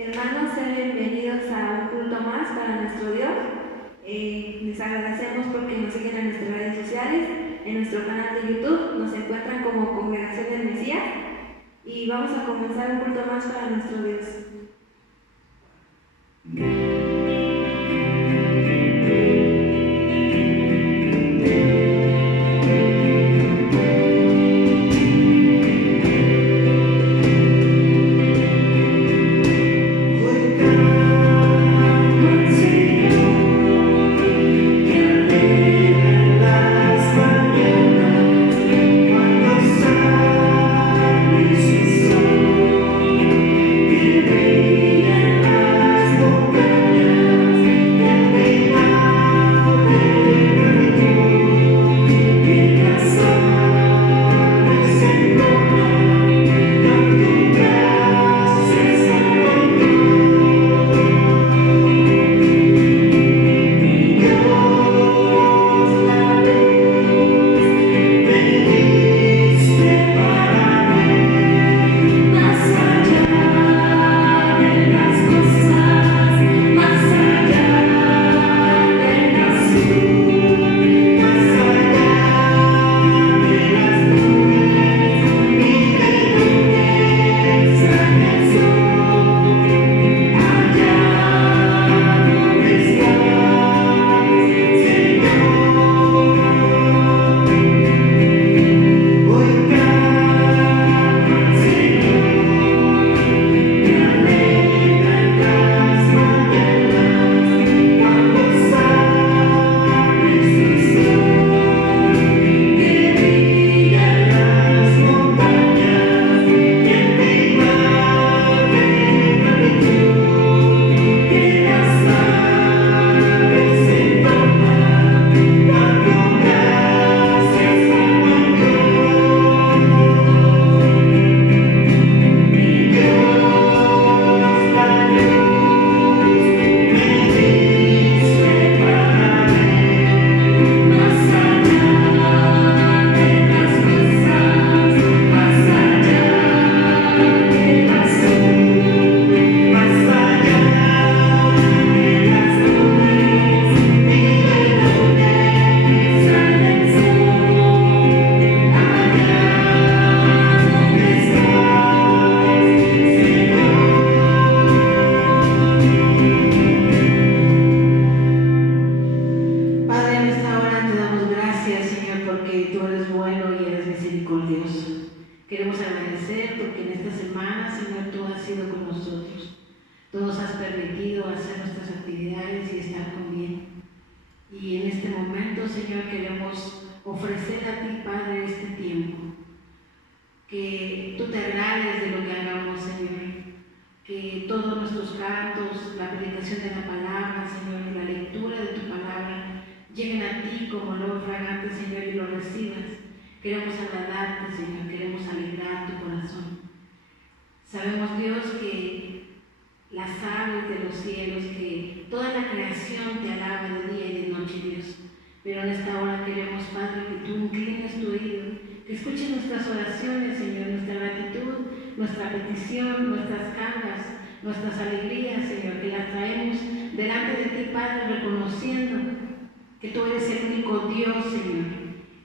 Hermanos, sean bienvenidos a un culto más para nuestro Dios. Les agradecemos porque nos siguen en nuestras redes sociales, en nuestro canal de YouTube, nos encuentran como Congregación del Mesías y vamos a comenzar un culto más para nuestro Dios. Nuestras alegrías, Señor, que las traemos delante de ti, Padre, reconociendo que tú eres el único Dios, Señor,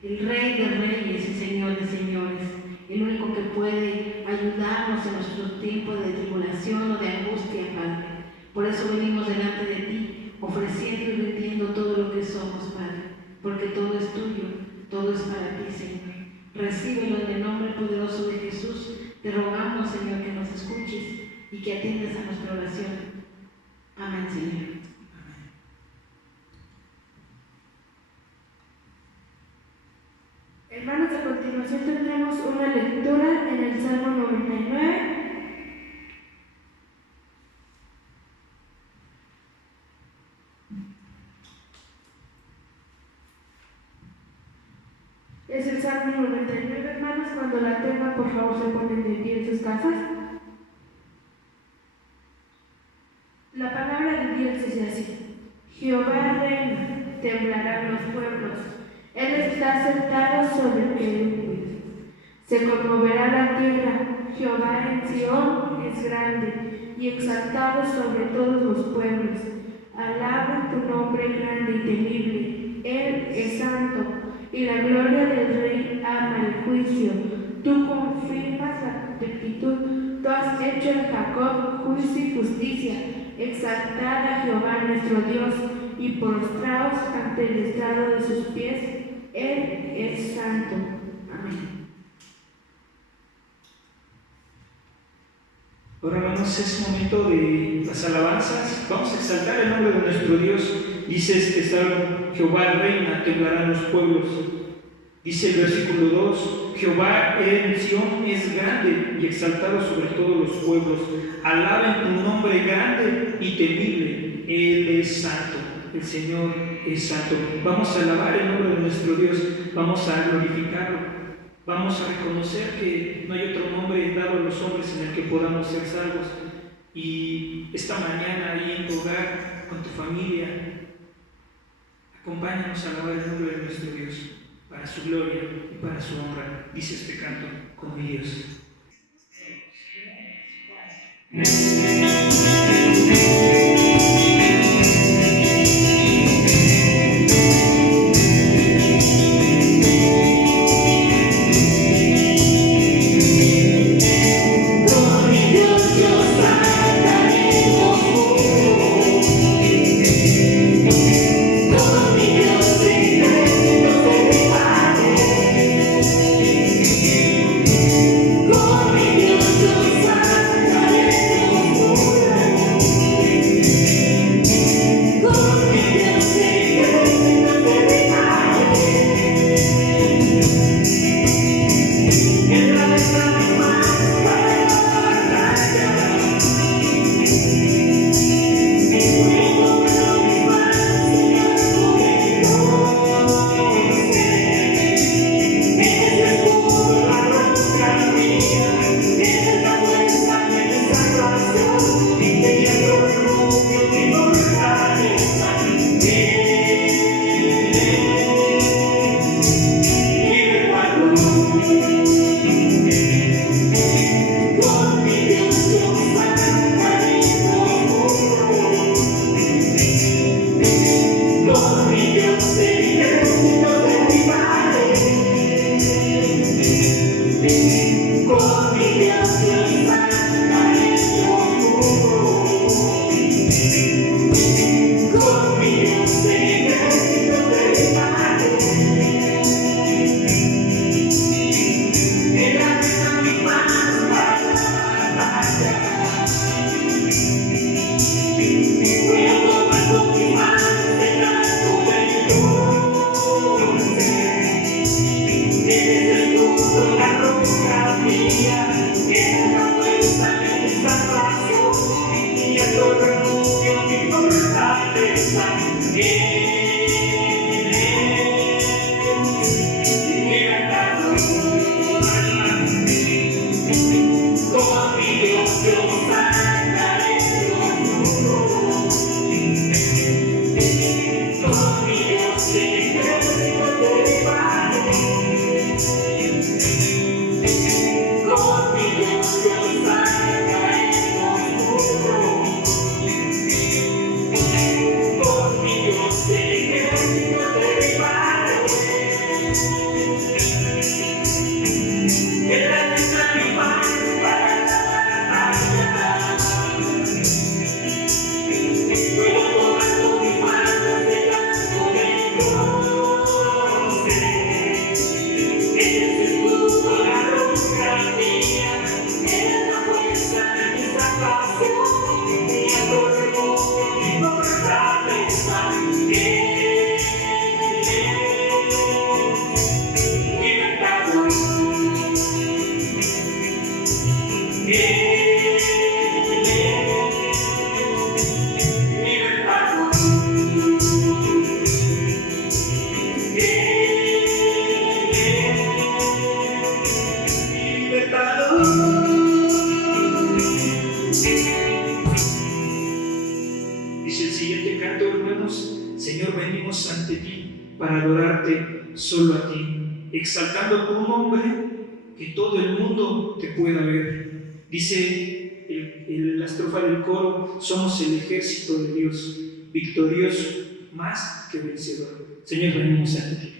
el Rey de reyes y Señor de señores, el único que puede ayudarnos en nuestros tiempos de tribulación o de angustia, Padre. Por eso venimos delante de ti, ofreciendo y rindiendo todo lo que somos, Padre, porque todo es tuyo, todo es para ti, Señor. Recíbelo en el nombre poderoso de Jesús. Te rogamos, Señor, que nos escuches y que atiendas a nuestra oración. Amén, Señor. Hermanos, a continuación tendremos una lectura en el Salmo 99. Es el Salmo 99, hermanos. Cuando la tengan, por favor, se ponen de pie en sus casas. La palabra de Dios dice así: Jehová reina, temblarán los pueblos. Él está sentado sobre el querubín. Se conmoverá la tierra. Jehová en Sión es grande, y exaltado sobre todos los pueblos. Alaben tu nombre grande y temible. Él es santo, y la gloria del Rey ama el juicio. Tú confirmas la rectitud, tú has hecho en Jacob juicio y justicia. Exaltad a Jehová nuestro Dios, y postraos ante el estrado de sus pies. Él es santo. Amén. Ahora, hermanos, es momento de las alabanzas. Vamos a exaltar el nombre de nuestro Dios. Dice este salmo: Jehová reina, temblarán los pueblos. Dice el versículo 2: Jehová en Sión es grande y exaltado sobre todos los pueblos. Alaben tu nombre grande y temible. Él es santo. El Señor es santo. Vamos a alabar el nombre de nuestro Dios. Vamos a glorificarlo. Vamos a reconocer que no hay otro nombre dado a los hombres en el que podamos ser salvos. Y esta mañana, ahí en tu hogar, con tu familia, acompáñanos a alabar el nombre de nuestro Dios, para su gloria y para su honra. Dice este canto: con mi Dios. Dice el siguiente canto, hermanos: Señor, venimos ante ti para adorarte solo a ti, exaltando tu nombre, que todo el mundo te pueda ver. Dice la estrofa del coro, somos el ejército de Dios, victorioso, más que vencedor. Señor, venimos a ti.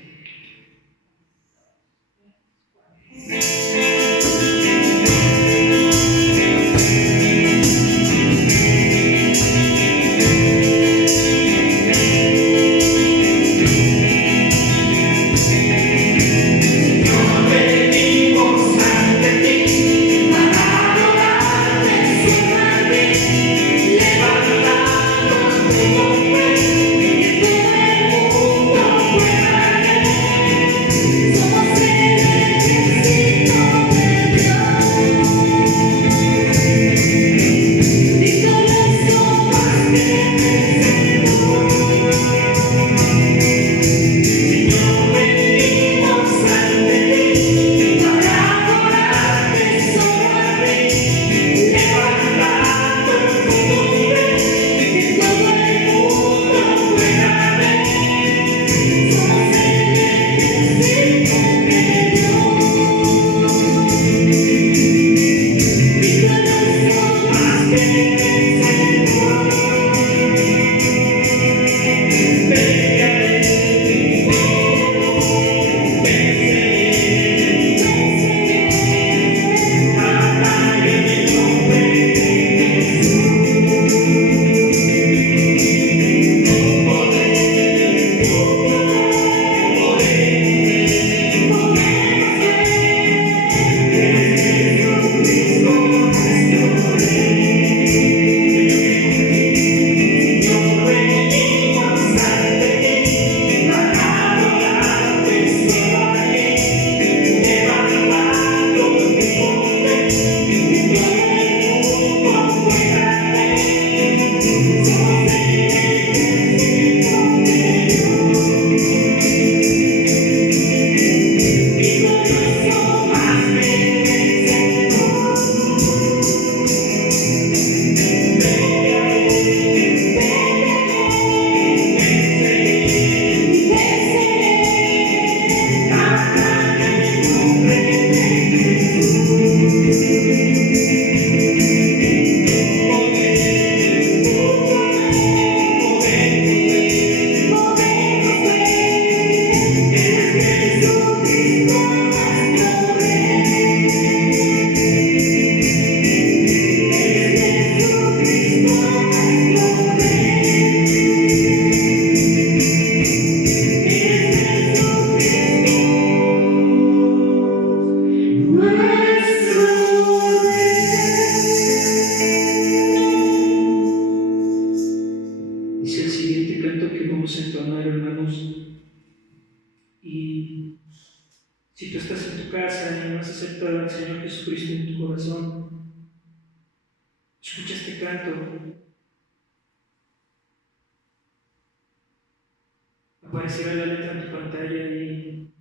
Aparecerá la letra en tu pantalla y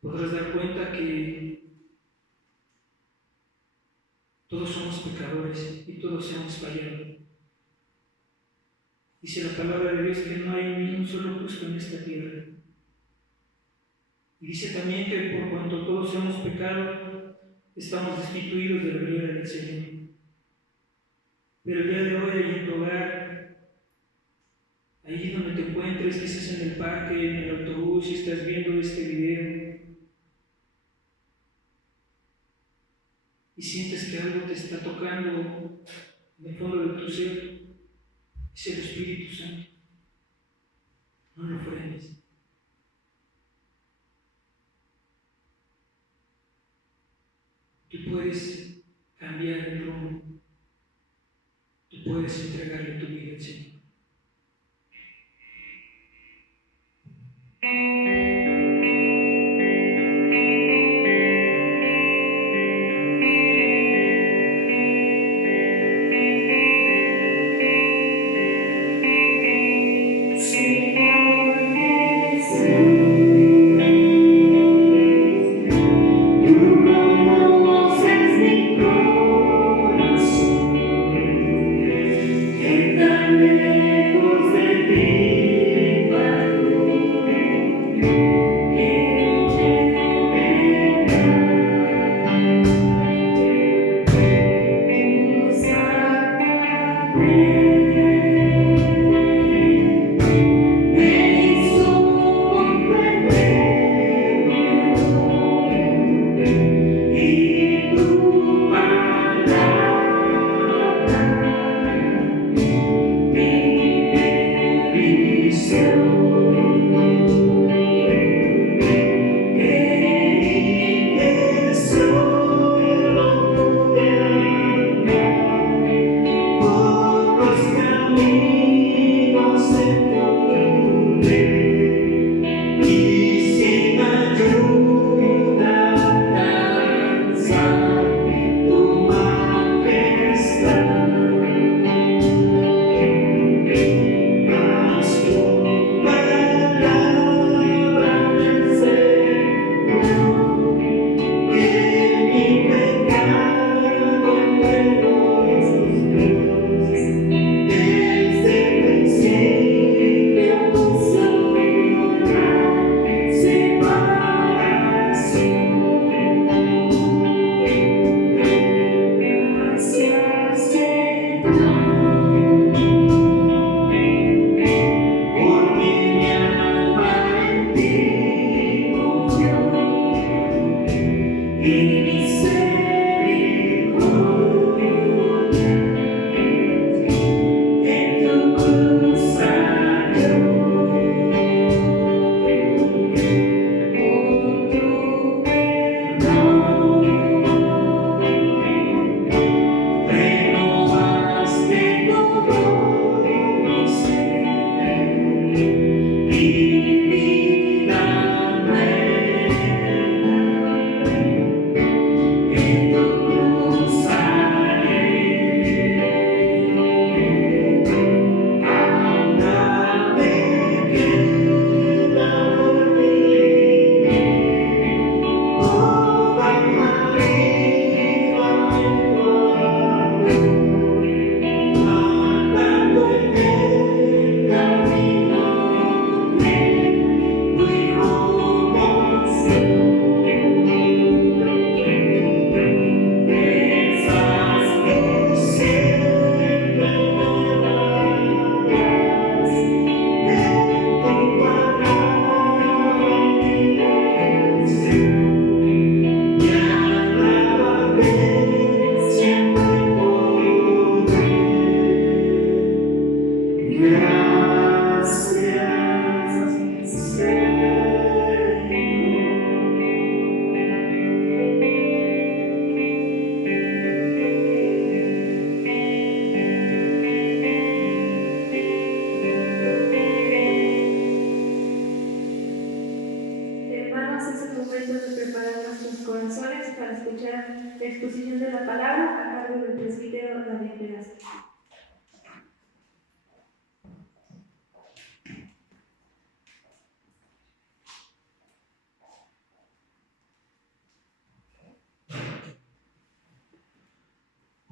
podrás dar cuenta que todos somos pecadores y todos hemos fallado. Dice la palabra de Dios que no hay ni un solo justo en esta tierra. Y dice también que por cuanto todos hemos pecado, estamos destituidos de la gloria del Señor. Pero el día de hoy, ahí en tu hogar, ahí donde te encuentres, quizás en el parque, en el autobús, si estás viendo este video, y sientes que algo te está tocando en el fondo de tu ser, es el Espíritu Santo. No lo frenes. Tú puedes cambiar el rumbo. Tú puedes entregarle tu vida al Señor. Tan lejos de ti,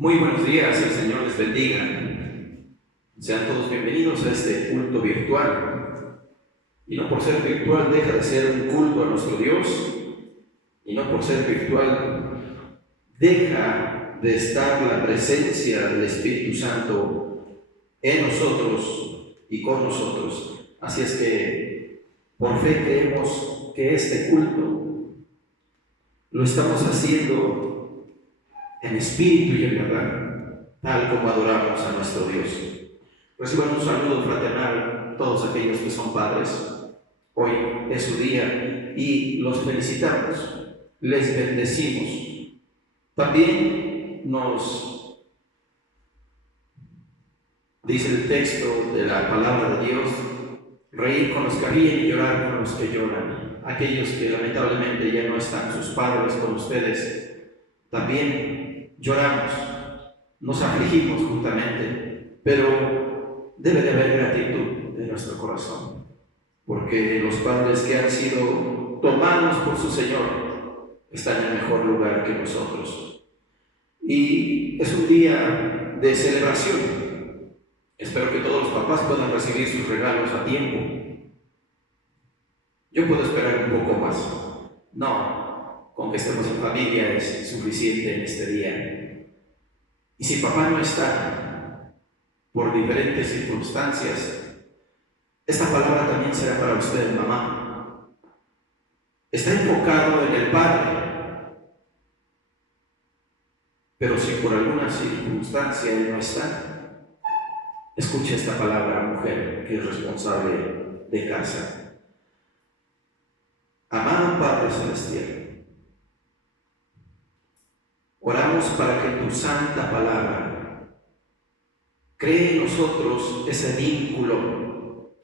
Muy buenos días, el Señor les bendiga. Sean todos bienvenidos a este culto virtual. Y no por ser virtual deja de ser un culto a nuestro Dios, y no por ser virtual deja de estar la presencia del Espíritu Santo en nosotros y con nosotros. Así es que por fe creemos que este culto lo estamos haciendo en espíritu y en verdad, tal como adoramos a nuestro Dios. Reciban un saludo fraternal todos aquellos que son padres. Hoy es su día y los felicitamos, les bendecimos. También nos dice el texto de la palabra de Dios: reír con los que ríen y llorar con los que lloran. Aquellos que lamentablemente ya no están sus padres con ustedes, también lloramos, nos afligimos juntamente, pero debe de haber gratitud en nuestro corazón, porque los padres que han sido tomados por su Señor están en mejor lugar que nosotros. Y es un día de celebración. Espero que todos los papás puedan recibir sus regalos a tiempo. Yo puedo esperar un poco más. No, con que estemos en familia es suficiente en este día. Y si papá no está, diferentes circunstancias, esta palabra también será para usted, mamá. Está enfocado en el Padre, pero si por alguna circunstancia Él no está, escuche esta palabra, mujer, que es responsable de casa. Amado Padre Celestial, oramos para que tu santa palabra cree en nosotros ese vínculo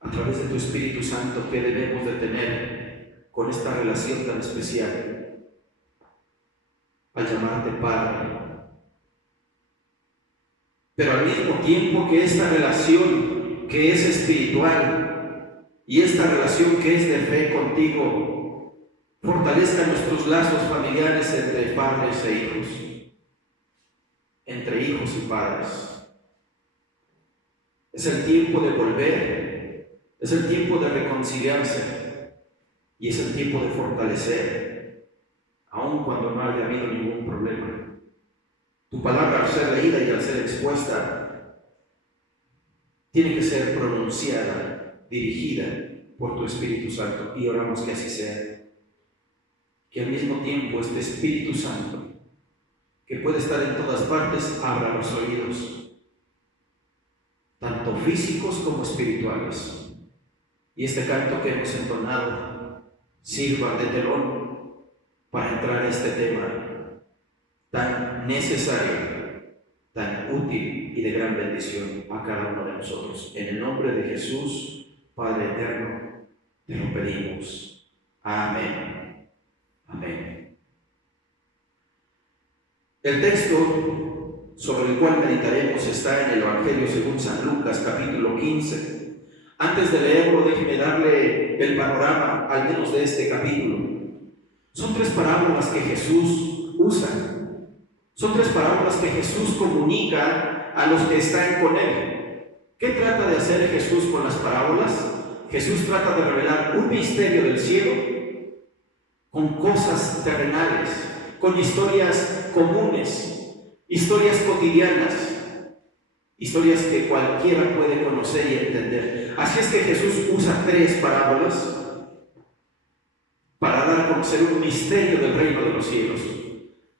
a través de tu Espíritu Santo que debemos de tener con esta relación tan especial al llamarte Padre. Pero al mismo tiempo que esta relación que es espiritual y esta relación que es de fe contigo fortalezca nuestros lazos familiares entre padres e hijos, entre hijos y padres. Es el tiempo de volver, es el tiempo de reconciliarse y es el tiempo de fortalecer, aun cuando no haya habido ningún problema. Tu palabra, al ser leída y al ser expuesta, tiene que ser pronunciada, dirigida por tu Espíritu Santo, y oramos que así sea. Que al mismo tiempo este Espíritu Santo, que puede estar en todas partes, abra los oídos, tanto físicos como espirituales, y este canto que hemos entonado sirva de telón para entrar a este tema tan necesario, tan útil y de gran bendición a cada uno de nosotros. En el nombre de Jesús, Padre eterno, te lo pedimos. Amén. Amén. El texto sobre el cual meditaremos está en el Evangelio según San Lucas, capítulo 15. Antes de leerlo, déjeme darle el panorama, al menos de este capítulo. Son 3 parábolas que Jesús usa. Son 3 parábolas que Jesús comunica a los que están con Él. ¿Qué trata de hacer Jesús con las parábolas? Jesús trata de revelar un misterio del cielo con cosas terrenales, con historias comunes, historias cotidianas, historias que cualquiera puede conocer y entender. Así es que Jesús usa 3 parábolas para dar a conocer un misterio del reino de los cielos,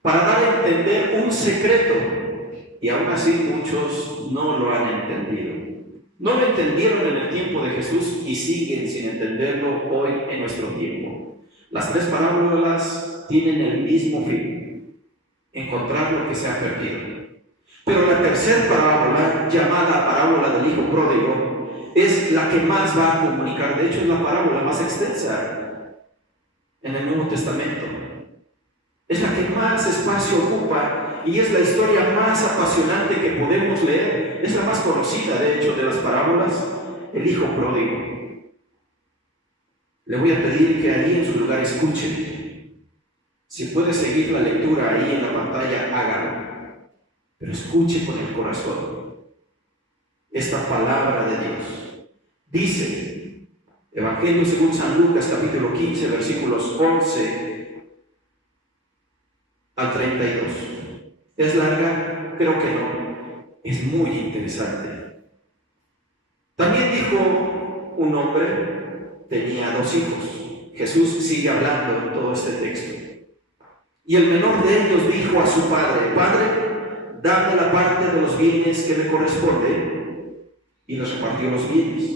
para dar a entender un secreto, y aún así muchos no lo han entendido. No lo entendieron en el tiempo de Jesús y siguen sin entenderlo hoy en nuestro tiempo. Las 3 parábolas tienen el mismo fin: encontrar lo que se ha perdido. Pero la tercera parábola, llamada parábola del hijo pródigo, es la que más va a comunicar. De hecho, es la parábola más extensa en el Nuevo Testamento. Es la que más espacio ocupa y es la historia más apasionante que podemos leer. Es la más conocida, de hecho, de las parábolas, el hijo pródigo. Le voy a pedir que ahí en su lugar escuche. Si puede seguir la lectura ahí en la pantalla, hágalo. Pero escuche con el corazón esta palabra de Dios. Dice, Evangelio según San Lucas, capítulo 15, versículos 11 al 32. ¿Es larga? Creo que no. Es muy interesante. También dijo un hombre, tenía 2 hijos. Jesús sigue hablando en todo este texto. Y el menor de ellos dijo a su padre: Padre, dame la parte de los bienes que me corresponde. Y les repartió los bienes.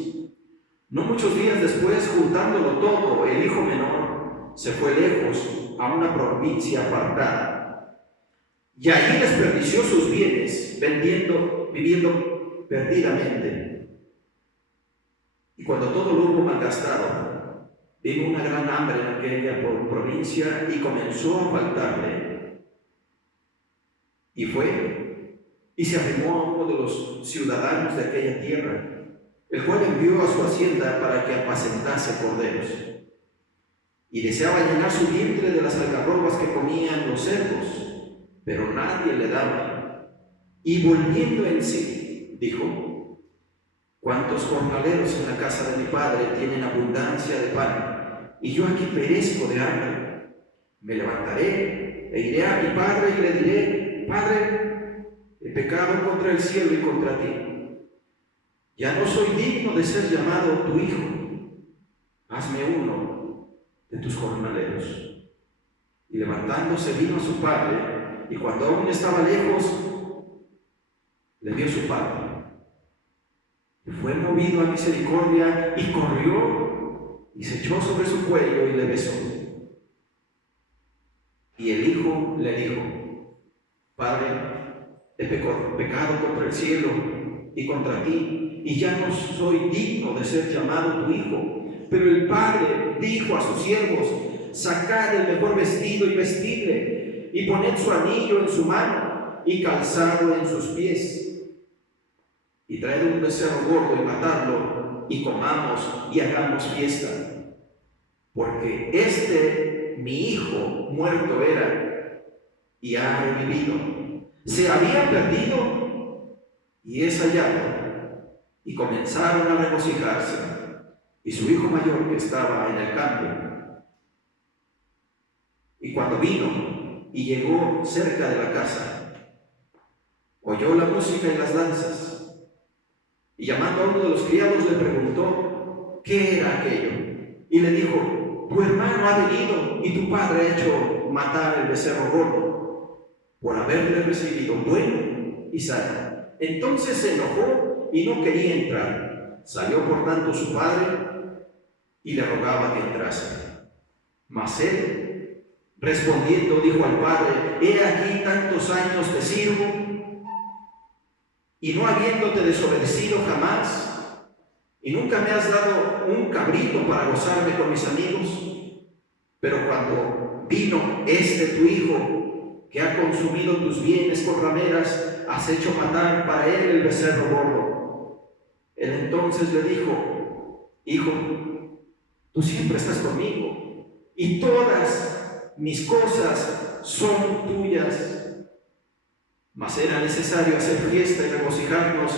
No muchos días después, juntándolo todo, el hijo menor se fue lejos a una provincia apartada. Y allí desperdició sus bienes, viviendo perdidamente. Y cuando todo lo hubo malgastado, vino una gran hambre en aquella provincia y comenzó a faltarle. Y fue y se arrimó a uno de los ciudadanos de aquella tierra, el cual envió a su hacienda para que apacentase corderos. Y deseaba llenar su vientre de las algarrobas que comían los cerdos, pero nadie le daba. Y volviendo en sí, dijo: ¿Cuántos jornaleros en la casa de mi padre tienen abundancia de pan, y yo aquí perezco de hambre? Me levantaré e iré a mi padre y le diré: Padre, he pecado contra el cielo y contra ti. Ya no soy digno de ser llamado tu hijo. Hazme uno de tus jornaleros. Y levantándose vino a su padre, y cuando aún estaba lejos, le vio su padre. Y fue movido a misericordia, y corrió, y se echó sobre su cuello y le besó. Y el hijo le dijo: Padre, he pecado contra el cielo y contra ti, y ya no soy digno de ser llamado tu hijo. Pero el padre dijo a sus siervos: Sacad el mejor vestido y vestidle, y poned su anillo en su mano y calzado en sus pies, y traed un becerro gordo y matadlo, y comamos y hagamos fiesta. Porque mi hijo muerto era, y ha revivido. Se había perdido, y es hallado. Y comenzaron a regocijarse. Y su hijo mayor, que estaba en el campo, y cuando vino y llegó cerca de la casa, oyó la música y las danzas, y llamando a uno de los criados le preguntó qué era aquello, y le dijo: Tu hermano ha venido, y tu padre ha hecho matar el becerro gordo, por haberle recibido bueno y sano. Entonces se enojó y no quería entrar. Salió por tanto su padre y le rogaba que entrase. Mas él, respondiendo, dijo al padre: He aquí tantos años te sirvo, y no habiéndote desobedecido jamás, y nunca me has dado un cabrito para gozarme con mis amigos. Pero cuando vino tu hijo, que ha consumido tus bienes con rameras, has hecho matar para él el becerro gordo. Él entonces le dijo: Hijo, tú siempre estás conmigo, y todas mis cosas son tuyas. Mas era necesario hacer fiesta y regocijarnos,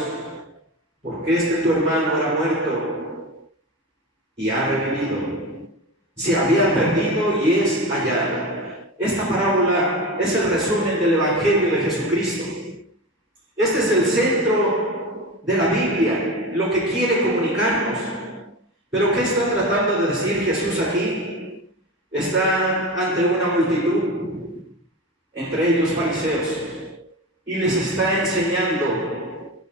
porque tu hermano era muerto y ha revivido. Se había perdido y es hallado. Esta parábola es el resumen del Evangelio de Jesucristo. Este es el centro de la Biblia, lo que quiere comunicarnos. Pero ¿qué está tratando de decir Jesús aquí? Está ante una multitud, entre ellos fariseos, y les está enseñando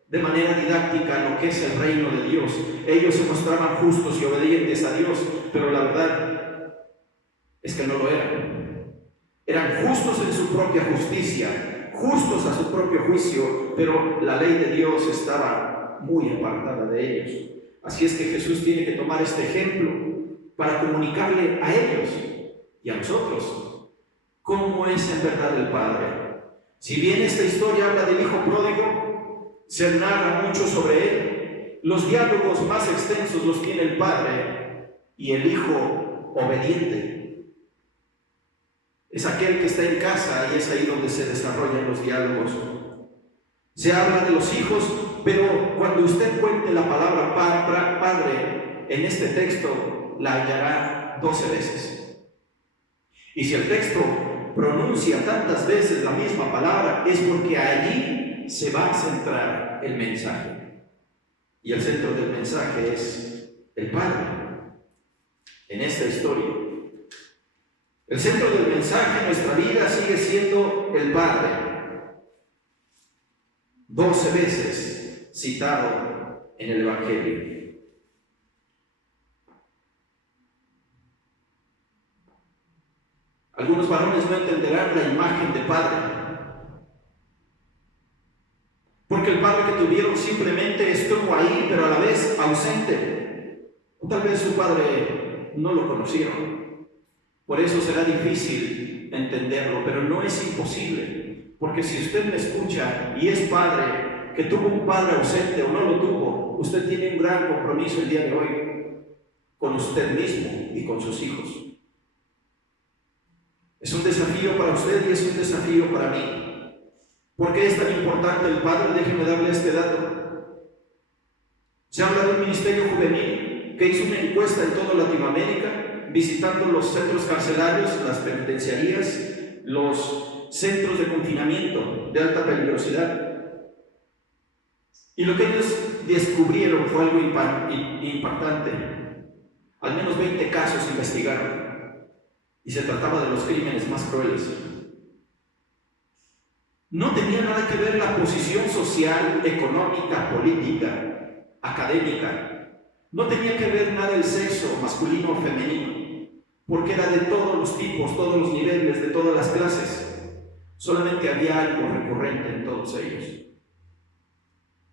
de manera didáctica lo que es el reino de Dios. Ellos se mostraban justos y obedientes a Dios, pero la verdad es que no lo eran. Eran justos en su propia justicia, justos a su propio juicio, pero la ley de Dios estaba muy apartada de ellos. Así es que Jesús tiene que tomar este ejemplo para comunicarle a ellos y a nosotros cómo es en verdad el Padre. Si bien esta historia habla del hijo pródigo, se narra mucho sobre él. Los diálogos más extensos los tiene el Padre y el hijo obediente. Es aquel que está en casa y es ahí donde se desarrollan los diálogos. Se habla de los hijos, pero cuando usted cuente la palabra padre en este texto, la hallará 12 veces. Y si el texto pronuncia tantas veces la misma palabra, es porque allí se va a centrar el mensaje. Y el centro del mensaje es el Padre en esta historia. El centro del mensaje en nuestra vida sigue siendo el Padre. 12 veces citado en el Evangelio. Algunos varones no entenderán la imagen de padre, porque el padre que tuvieron simplemente estuvo ahí, pero a la vez ausente. O tal vez su padre no lo conocieron. Por eso será difícil entenderlo, pero no es imposible, porque si usted me escucha y es padre, que tuvo un padre ausente o no lo tuvo, usted tiene un gran compromiso el día de hoy con usted mismo y con sus hijos. Es un desafío para usted y es un desafío para mí. ¿Por qué es tan importante el Padre? Déjenme darle este dato. Se habla de un ministerio juvenil que hizo una encuesta en toda Latinoamérica, visitando los centros carcelarios, las penitenciarías, los centros de confinamiento de alta peligrosidad. Y lo que ellos descubrieron fue algo impactante. Al menos 20 casos investigaron, y se trataba de los crímenes más crueles. No tenía nada que ver la posición social, económica, política, académica. No tenía que ver nada el sexo masculino o femenino, porque era de todos los tipos, todos los niveles, de todas las clases. Solamente había algo recurrente en todos ellos.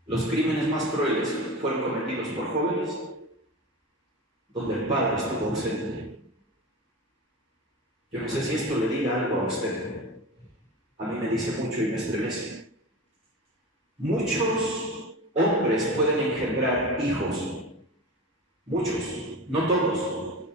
Los crímenes más crueles fueron cometidos por jóvenes donde el padre estuvo ausente. Yo no sé si esto le diga algo a usted. A mí me dice mucho y me estremece. Muchos hombres pueden engendrar hijos. Muchos, no todos.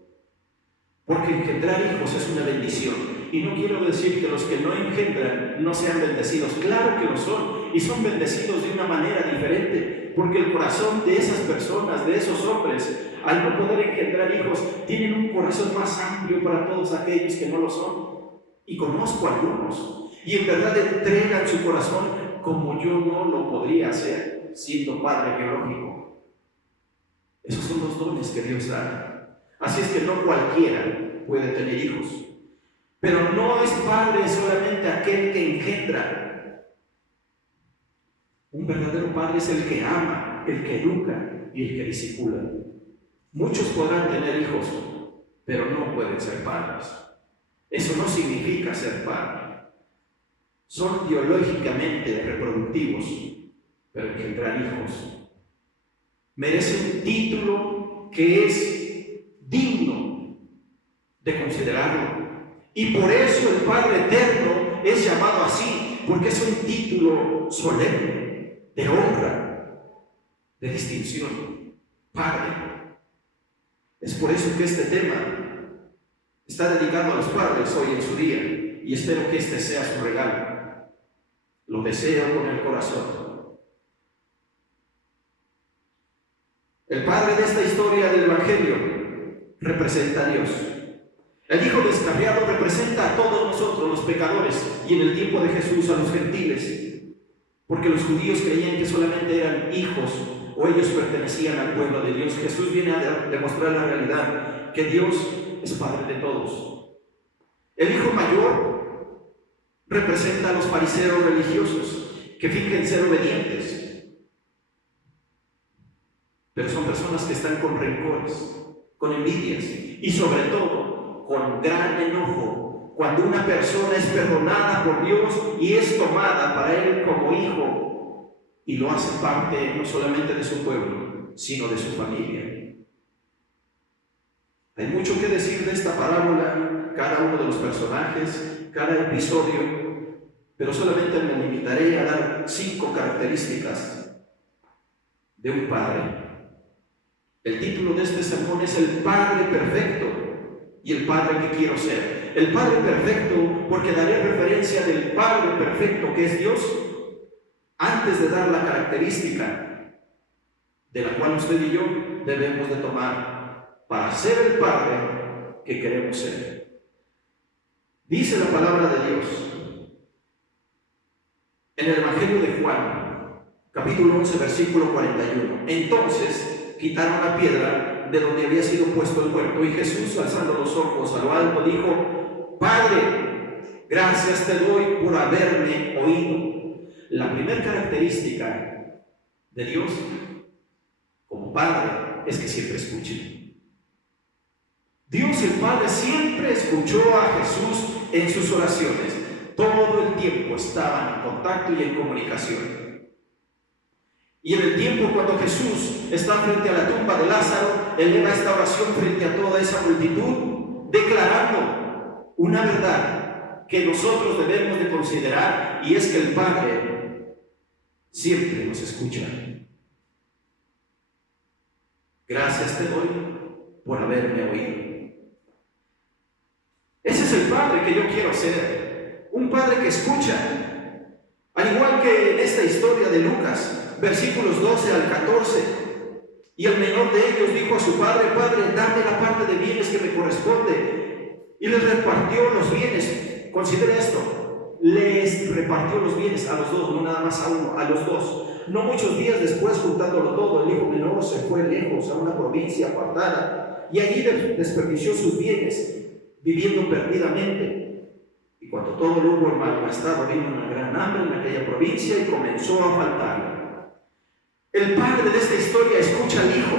Porque engendrar hijos es una bendición. Y no quiero decir que los que no engendran no sean bendecidos. Claro que lo son. Y son bendecidos de una manera diferente. Porque el corazón de esas personas, de esos hombres, al no poder engendrar hijos, tienen un corazón más amplio para todos aquellos que no lo son. Y conozco a algunos. Y en verdad entregan su corazón como yo no lo podría hacer siendo padre biológico. Esos son los dones que Dios da. Así es que no cualquiera puede tener hijos. Pero no es padre solamente aquel que engendra. Un verdadero padre es el que ama, el que educa y el que discipula. Muchos podrán tener hijos, pero no pueden ser padres. Eso no significa ser padre. Son biológicamente reproductivos, pero engendrar hijos merece un título que es digno de considerarlo. Y por eso el Padre Eterno es llamado así, porque es un título solemne, de honra, de distinción. Padre. Es por eso que este tema está dedicado a los padres hoy en su día, y espero que este sea su regalo. Lo deseo con el corazón. El padre de esta historia del Evangelio representa a Dios. El hijo descarriado representa a todos nosotros los pecadores, y en el tiempo de Jesús a los gentiles, porque los judíos creían que solamente eran hijos o ellos pertenecían al pueblo de Dios. Jesús viene a demostrar la realidad, que Dios es padre de todos. El hijo mayor representa a los fariseos religiosos que fingen ser obedientes, pero son personas que están con rencores, con envidias y sobre todo con gran enojo cuando una persona es perdonada por Dios y es tomada para Él como hijo y lo hace parte no solamente de su pueblo, sino de su familia. Hay mucho que decir de esta parábola, cada uno de los personajes, cada episodio, pero solamente me limitaré a dar 5 características de un padre. El título de este sermón es El Padre Perfecto y el Padre que quiero ser. El Padre Perfecto, porque daré referencia del Padre Perfecto que es Dios, antes de dar la característica de la cual usted y yo debemos de tomar para ser el Padre que queremos ser. Dice la palabra de Dios en el Evangelio de Juan, capítulo 11, versículo 41. Entonces quitaron la piedra de donde había sido puesto el muerto, y Jesús, alzando los ojos a lo alto, dijo: Padre, gracias te doy por haberme oído. La primera característica de Dios como Padre es que siempre escucha. Dios el Padre siempre escuchó a Jesús en sus oraciones. Todo el tiempo estaban en contacto y en comunicación. Y en el tiempo cuando Jesús está frente a la tumba de Lázaro, eleva esta oración frente a toda esa multitud, declarando una verdad que nosotros debemos de considerar, y es que el Padre siempre nos escucha. Gracias te doy por haberme oído. Ese es el Padre que yo quiero ser, un Padre que escucha, al igual que en esta historia de Lucas, versículos 12 al 14, y el menor de ellos dijo a su padre: Padre, dame la parte de bienes que me corresponde, y les repartió los bienes. Considera esto, les repartió los bienes a los dos, no nada más a uno, a los dos. No muchos días después, juntándolo todo, el hijo menor se fue lejos a una provincia apartada y allí desperdició sus bienes, viviendo perdidamente. Y cuando todo lo hubo malgastado, vino una gran hambre en aquella provincia y comenzó a faltarle. El padre de esta historia escucha al hijo.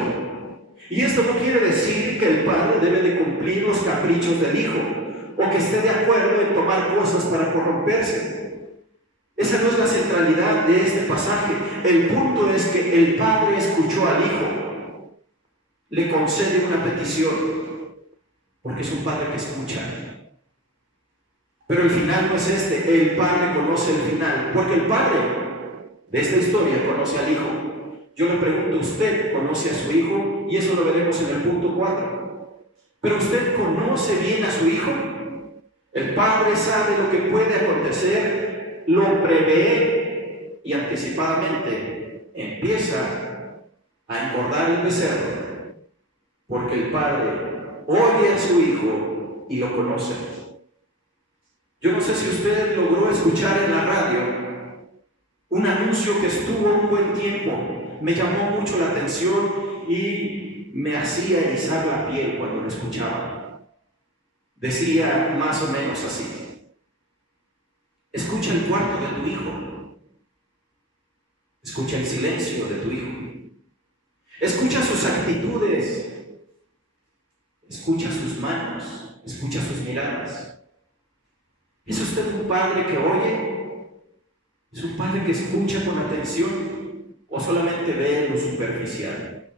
Y esto no quiere decir que el padre debe de cumplir los caprichos del hijo o que esté de acuerdo en tomar cosas para corromperse. Esa no es la centralidad de este pasaje. El punto es que el padre escuchó al hijo, le concede una petición, porque es un padre que escucha. Pero el final no es este. El padre conoce el final, porque el padre de esta historia conoce al hijo. Yo le pregunto, ¿usted conoce a su hijo? Y eso lo veremos en el punto 4. ¿Pero usted conoce bien a su hijo? El padre sabe lo que puede acontecer, lo prevé y anticipadamente empieza a engordar el becerro, porque el padre oye a su hijo y lo conoce. Yo no sé si usted logró escuchar en la radio un anuncio que estuvo un buen tiempo. Me llamó mucho la atención y me hacía erizar la piel cuando lo escuchaba. Decía más o menos así: escucha el cuarto de tu hijo, escucha el silencio de tu hijo, escucha sus actitudes, escucha sus manos, escucha sus miradas. ¿Es usted un padre que oye? ¿Es un padre que escucha con atención? ¿O solamente ve lo superficial?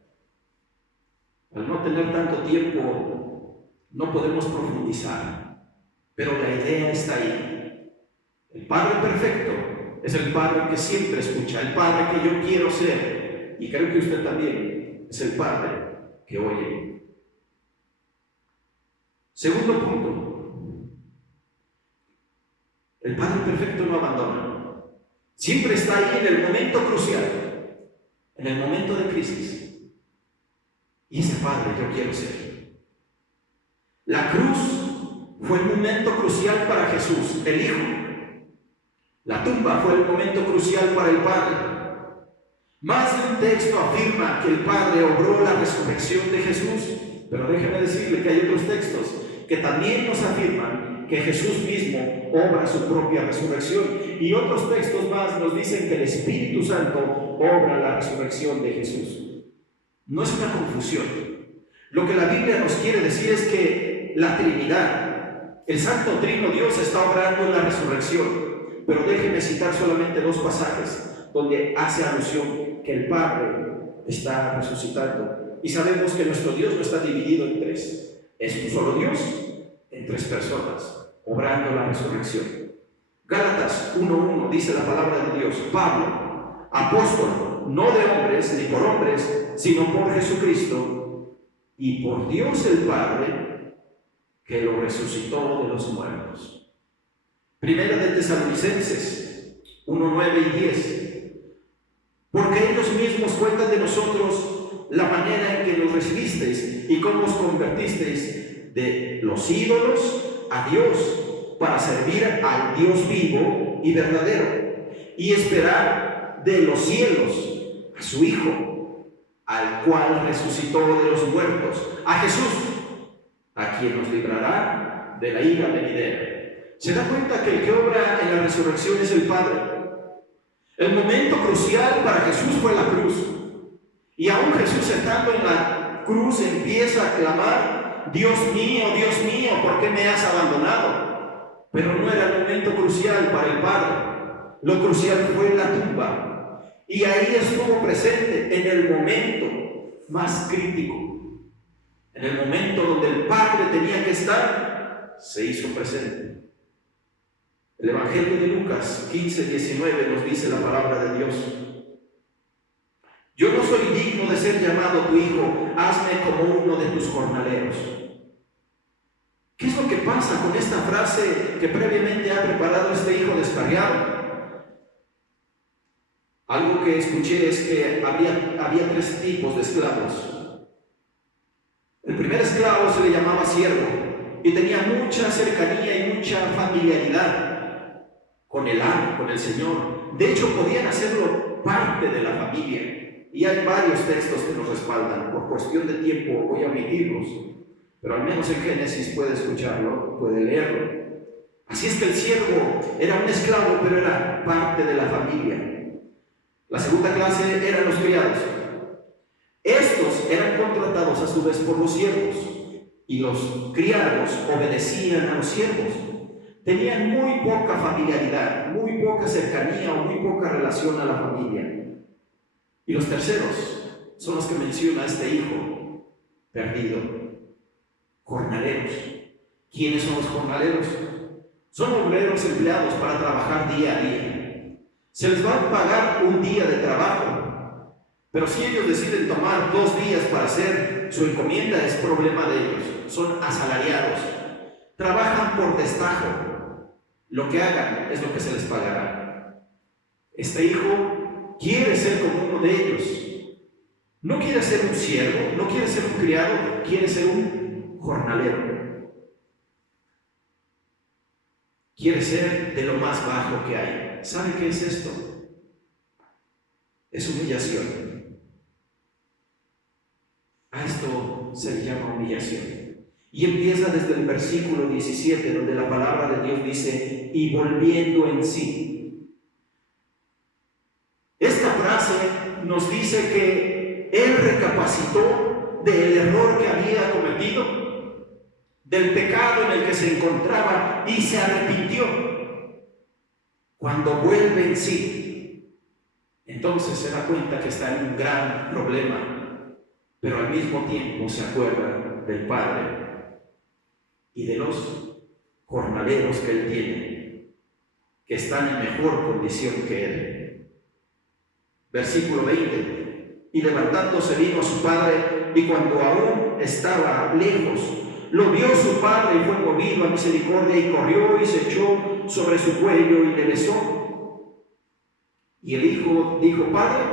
Al no tener tanto tiempo, no podemos profundizar, pero la idea está ahí. El Padre perfecto es el Padre que siempre escucha, el Padre que yo quiero ser, y creo que usted también es el Padre que oye. Segundo punto, el Padre perfecto no abandona, siempre está ahí en el momento crucial, en el momento de crisis. Y ese padre yo quiero ser. La cruz fue el momento crucial para Jesús, el Hijo. La tumba fue el momento crucial para el Padre. Más de un texto afirma que el Padre obró la resurrección de Jesús, pero déjeme decirle que hay otros textos que también nos afirman que Jesús mismo obra su propia resurrección, y otros textos más nos dicen que el Espíritu Santo obra la resurrección de Jesús. No es una confusión. Lo que la Biblia nos quiere decir es que la Trinidad, el Santo Trino Dios, está obrando en la resurrección. Pero déjenme citar solamente 2 pasajes donde hace alusión que el Padre está resucitando. Y sabemos que nuestro Dios no está dividido en 3. Es un solo Dios en 3 personas, obrando la resurrección. Gálatas 1:1 dice la palabra de Dios: Pablo, apóstol, no de hombres ni por hombres, sino por Jesucristo y por Dios el Padre, que lo resucitó de los muertos. Primera de Tesalonicenses 1:9 y 10. Porque ellos mismos cuentan de nosotros la manera en que nos recibisteis y cómo os convertisteis de los ídolos a Dios, para servir al Dios vivo y verdadero, y esperar de los cielos a su Hijo, al cual resucitó de los muertos, a Jesús, a quien nos librará de la ira venidera. ¿Se da cuenta que el que obra en la resurrección es el Padre? El momento crucial para Jesús fue la cruz, y aún Jesús, estando en la cruz, empieza a clamar: Dios mío, ¿por qué me has abandonado? Pero no era el momento crucial para el Padre. Lo crucial fue la tumba, y ahí estuvo presente en el momento más crítico, en el momento donde el Padre tenía que estar, se hizo presente. El Evangelio de Lucas 15:19 nos dice la palabra de Dios: yo no soy digno de ser llamado tu hijo, hazme como uno de tus jornaleros. ¿Qué es lo que pasa con esta frase que previamente ha preparado este hijo descarriado? Algo que escuché es que había 3 tipos de esclavos. El primer esclavo se le llamaba siervo y tenía mucha cercanía y mucha familiaridad con el amo, con el Señor. De hecho, podían hacerlo parte de la familia. Y hay varios textos que nos respaldan. Por cuestión de tiempo voy a omitirlos, pero al menos en Génesis puede escucharlo, puede leerlo. Así es que el siervo era un esclavo, pero era parte de la familia. La segunda clase eran los criados. Estos eran contratados a su vez por los siervos, y los criados obedecían a los siervos. Tenían muy poca familiaridad, muy poca cercanía o muy poca relación a la familia. Y los terceros son los que menciona este hijo perdido: jornaleros. ¿Quiénes son los jornaleros? Son obreros empleados para trabajar día a día. Se les va a pagar un día de trabajo, pero si ellos deciden tomar 2 días para hacer su encomienda, es problema de ellos. Son asalariados, trabajan por destajo. Lo que hagan es lo que se les pagará. Este hijo quiere ser como uno de ellos. No quiere ser un siervo, no quiere ser un criado, quiere ser un jornalero. Quiere ser de lo más bajo que hay. ¿Sabe qué es esto? Es humillación. A esto se le llama humillación. Y empieza desde el versículo 17, donde la palabra de Dios dice: y volviendo en sí. Esta frase nos dice que él recapacitó del error que había cometido, del pecado en el que se encontraba, y se arrepintió. Cuando vuelve en sí, entonces se da cuenta que está en un gran problema, pero al mismo tiempo se acuerda del Padre y de los jornaleros que él tiene, que están en mejor condición que él. Versículo 20: y levantándose vino a su padre, y cuando aún estaba lejos, lo vio su padre y fue movido a misericordia, y corrió y se echó sobre su cuello y le besó. Y el hijo dijo: Padre,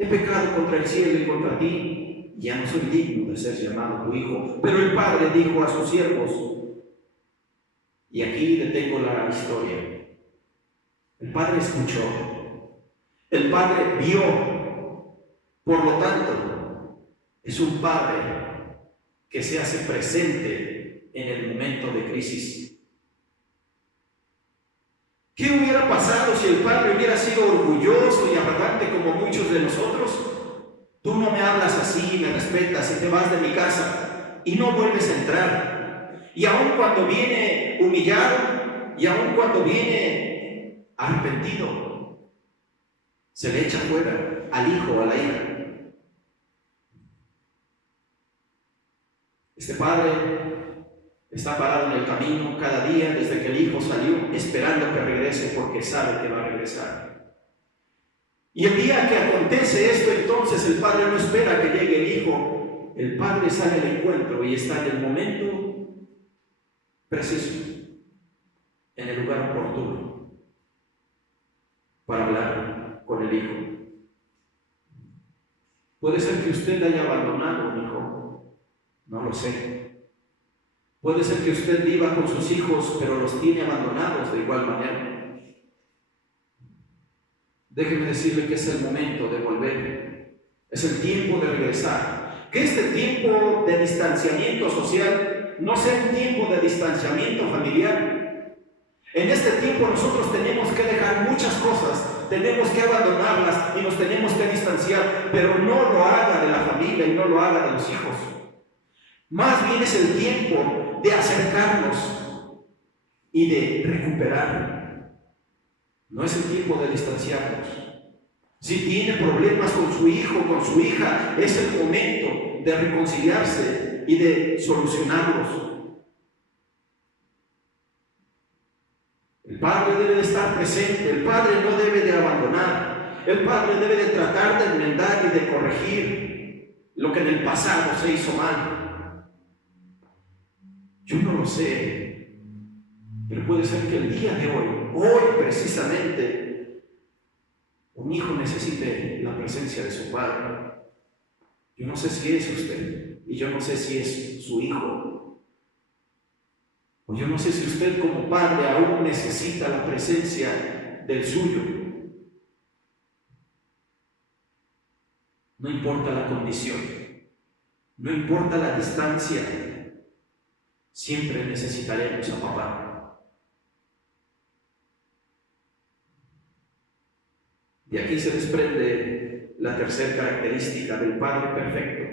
he pecado contra el cielo y contra ti, ya no soy digno de ser llamado tu hijo. Pero el padre dijo a sus siervos, y aquí detengo la historia: el padre escuchó, el padre vio, por lo tanto, es un padre que se hace presente en el momento de crisis. ¿Qué hubiera pasado si el padre hubiera sido orgulloso y arrogante como muchos de nosotros? Tú no me hablas así, me respetas y te vas de mi casa y no vuelves a entrar. Y aun cuando viene humillado y aun cuando viene arrepentido, se le echa fuera al hijo o a la hija. Este padre está parado en el camino cada día desde que el hijo salió, esperando que regrese porque sabe que va a regresar. Y el día que acontece esto, entonces el padre no espera que llegue el hijo. El padre sale al encuentro y está en el momento preciso, en el lugar oportuno, para hablar con el hijo. Puede ser que usted haya abandonado a un hijo. No lo sé. Puede ser que usted viva con sus hijos, pero los tiene abandonados de igual manera. Déjeme decirle que es el momento de volver. Es el tiempo de regresar. Que este tiempo de distanciamiento social no sea un tiempo de distanciamiento familiar. En este tiempo nosotros tenemos que dejar muchas cosas, tenemos que abandonarlas y nos tenemos que distanciar, pero no lo haga de la familia y no lo haga de los hijos. Más bien es el tiempo de acercarnos y de recuperar. No es el tiempo de distanciarnos. Si tiene problemas con su hijo, con su hija, es el momento de reconciliarse y de solucionarlos. El padre debe de estar presente, el padre no debe de abandonar, el padre debe de tratar de enmendar y de corregir lo que en el pasado se hizo mal. Yo no lo sé, pero puede ser que el día de hoy precisamente, un hijo necesite la presencia de su padre. Yo no sé si es usted, y yo no sé si es su hijo, o yo no sé si usted como padre aún necesita la presencia del suyo. No importa la condición, no importa la distancia, siempre necesitaremos a papá. De aquí se desprende la tercera característica del Padre perfecto.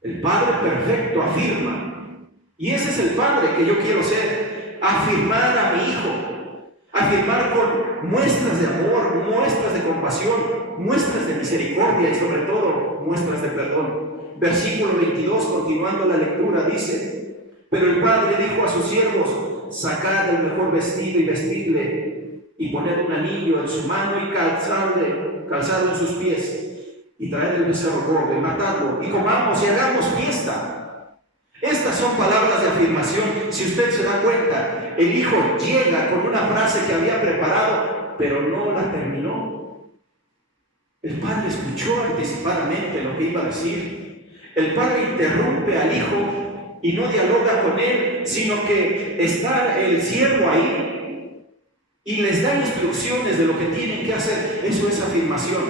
El Padre perfecto afirma, y ese es el Padre que yo quiero ser, afirmar a mi Hijo, afirmar con muestras de amor, muestras de compasión, muestras de misericordia y sobre todo muestras de perdón. Versículo 22, continuando la lectura, dice: pero el Padre dijo a sus siervos: sacad el mejor vestido y vestidle, y poned un anillo en su mano y calzado en sus pies, y traed el becerro gordo y matadlo, y comamos y hagamos fiesta. Estas son palabras de afirmación. Si usted se da cuenta, el Hijo llega con una frase que había preparado, pero no la terminó. El Padre escuchó anticipadamente lo que iba a decir. El Padre interrumpe al Hijo y no dialoga con él, sino que está el siervo ahí y les da instrucciones de lo que tienen que hacer. Eso es afirmación.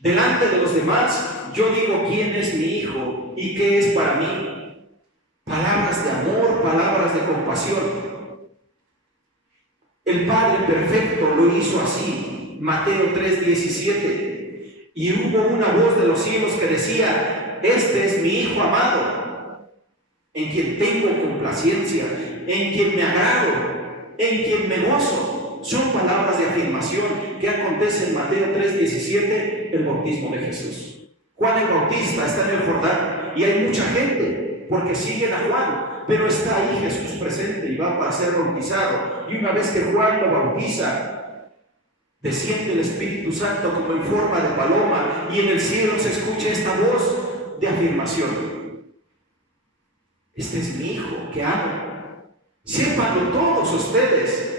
Delante de los demás, yo digo quién es mi Hijo y qué es para mí. Palabras de amor, palabras de compasión. El Padre perfecto lo hizo así. Mateo 3:17. Y hubo una voz de los cielos que decía: este es mi Hijo amado, en quien tengo complacencia, en quien me agrado, en quien me gozo. Son palabras de afirmación que acontecen en Mateo 3:17, el bautismo de Jesús. Juan el Bautista está en el Jordán y hay mucha gente porque siguen a Juan, pero está ahí Jesús presente y va para ser bautizado. Y una vez que Juan lo bautiza, desciende el Espíritu Santo como en forma de paloma y en el cielo se escucha esta voz de afirmación: este es mi Hijo que amo. Sépanlo todos ustedes.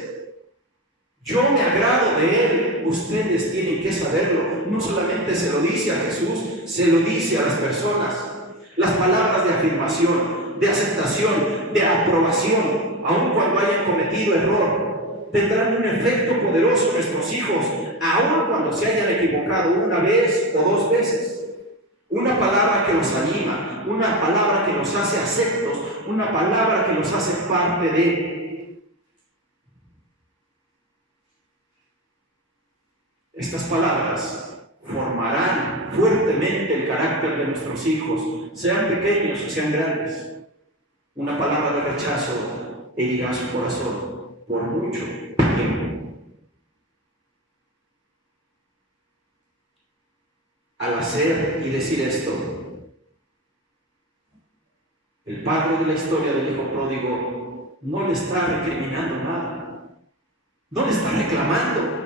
Yo me agrado de Él. Ustedes tienen que saberlo. No solamente se lo dice a Jesús, se lo dice a las personas. Las palabras de afirmación, de aceptación, de aprobación, aun cuando hayan cometido error, tendrán un efecto poderoso en nuestros hijos, aun cuando se hayan equivocado una vez o dos veces. Una palabra que los anima, una palabra que los hace aceptos, una palabra que los hace parte de. Estas palabras formarán fuertemente el carácter de nuestros hijos, sean pequeños o sean grandes. Una palabra de rechazo herirá su corazón por mucho tiempo. Al hacer y decir esto, el padre de la historia del hijo pródigo no le está recriminando nada, no le está reclamando.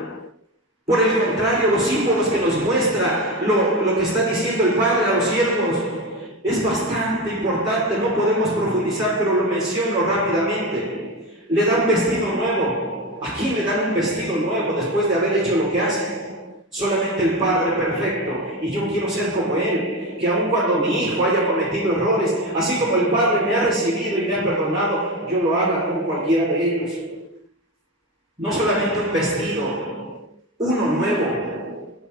Por el contrario, los símbolos que nos muestra lo que está diciendo el Padre a los siervos es bastante importante. No podemos profundizar, pero lo menciono rápidamente. Le da un vestido nuevo. ¿A quién le dan un vestido nuevo después de haber hecho lo que hace? Solamente el Padre perfecto. Y yo quiero ser como Él, que aun cuando mi hijo haya cometido errores, así como el Padre me ha recibido y me ha perdonado, yo lo haga como cualquiera de ellos. No solamente un vestido, uno nuevo.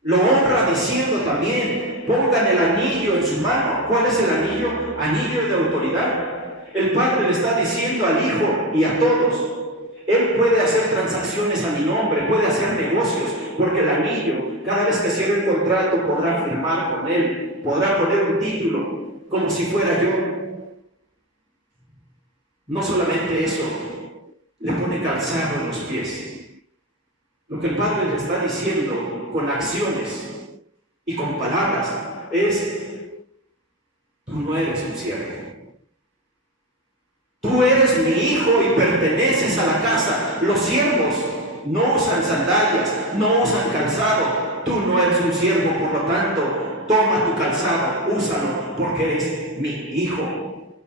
Lo honra diciendo también: pongan el anillo en su mano. ¿Cuál es el anillo? Anillo de autoridad. El Padre le está diciendo al Hijo y a todos: Él puede hacer transacciones a mi nombre, puede hacer negocios, porque el anillo, cada vez que cierre un contrato, podrá firmar con Él, podrá poner un título, como si fuera yo. No solamente eso, le pone calzado en los pies. Lo que el Padre le está diciendo con acciones y con palabras es: tú no eres un siervo. Tú eres mi hijo y perteneces a la casa. Los siervos no usan sandalias, no usan calzado. Tú no eres un siervo, por lo tanto, toma tu calzado, úsalo, porque eres mi hijo.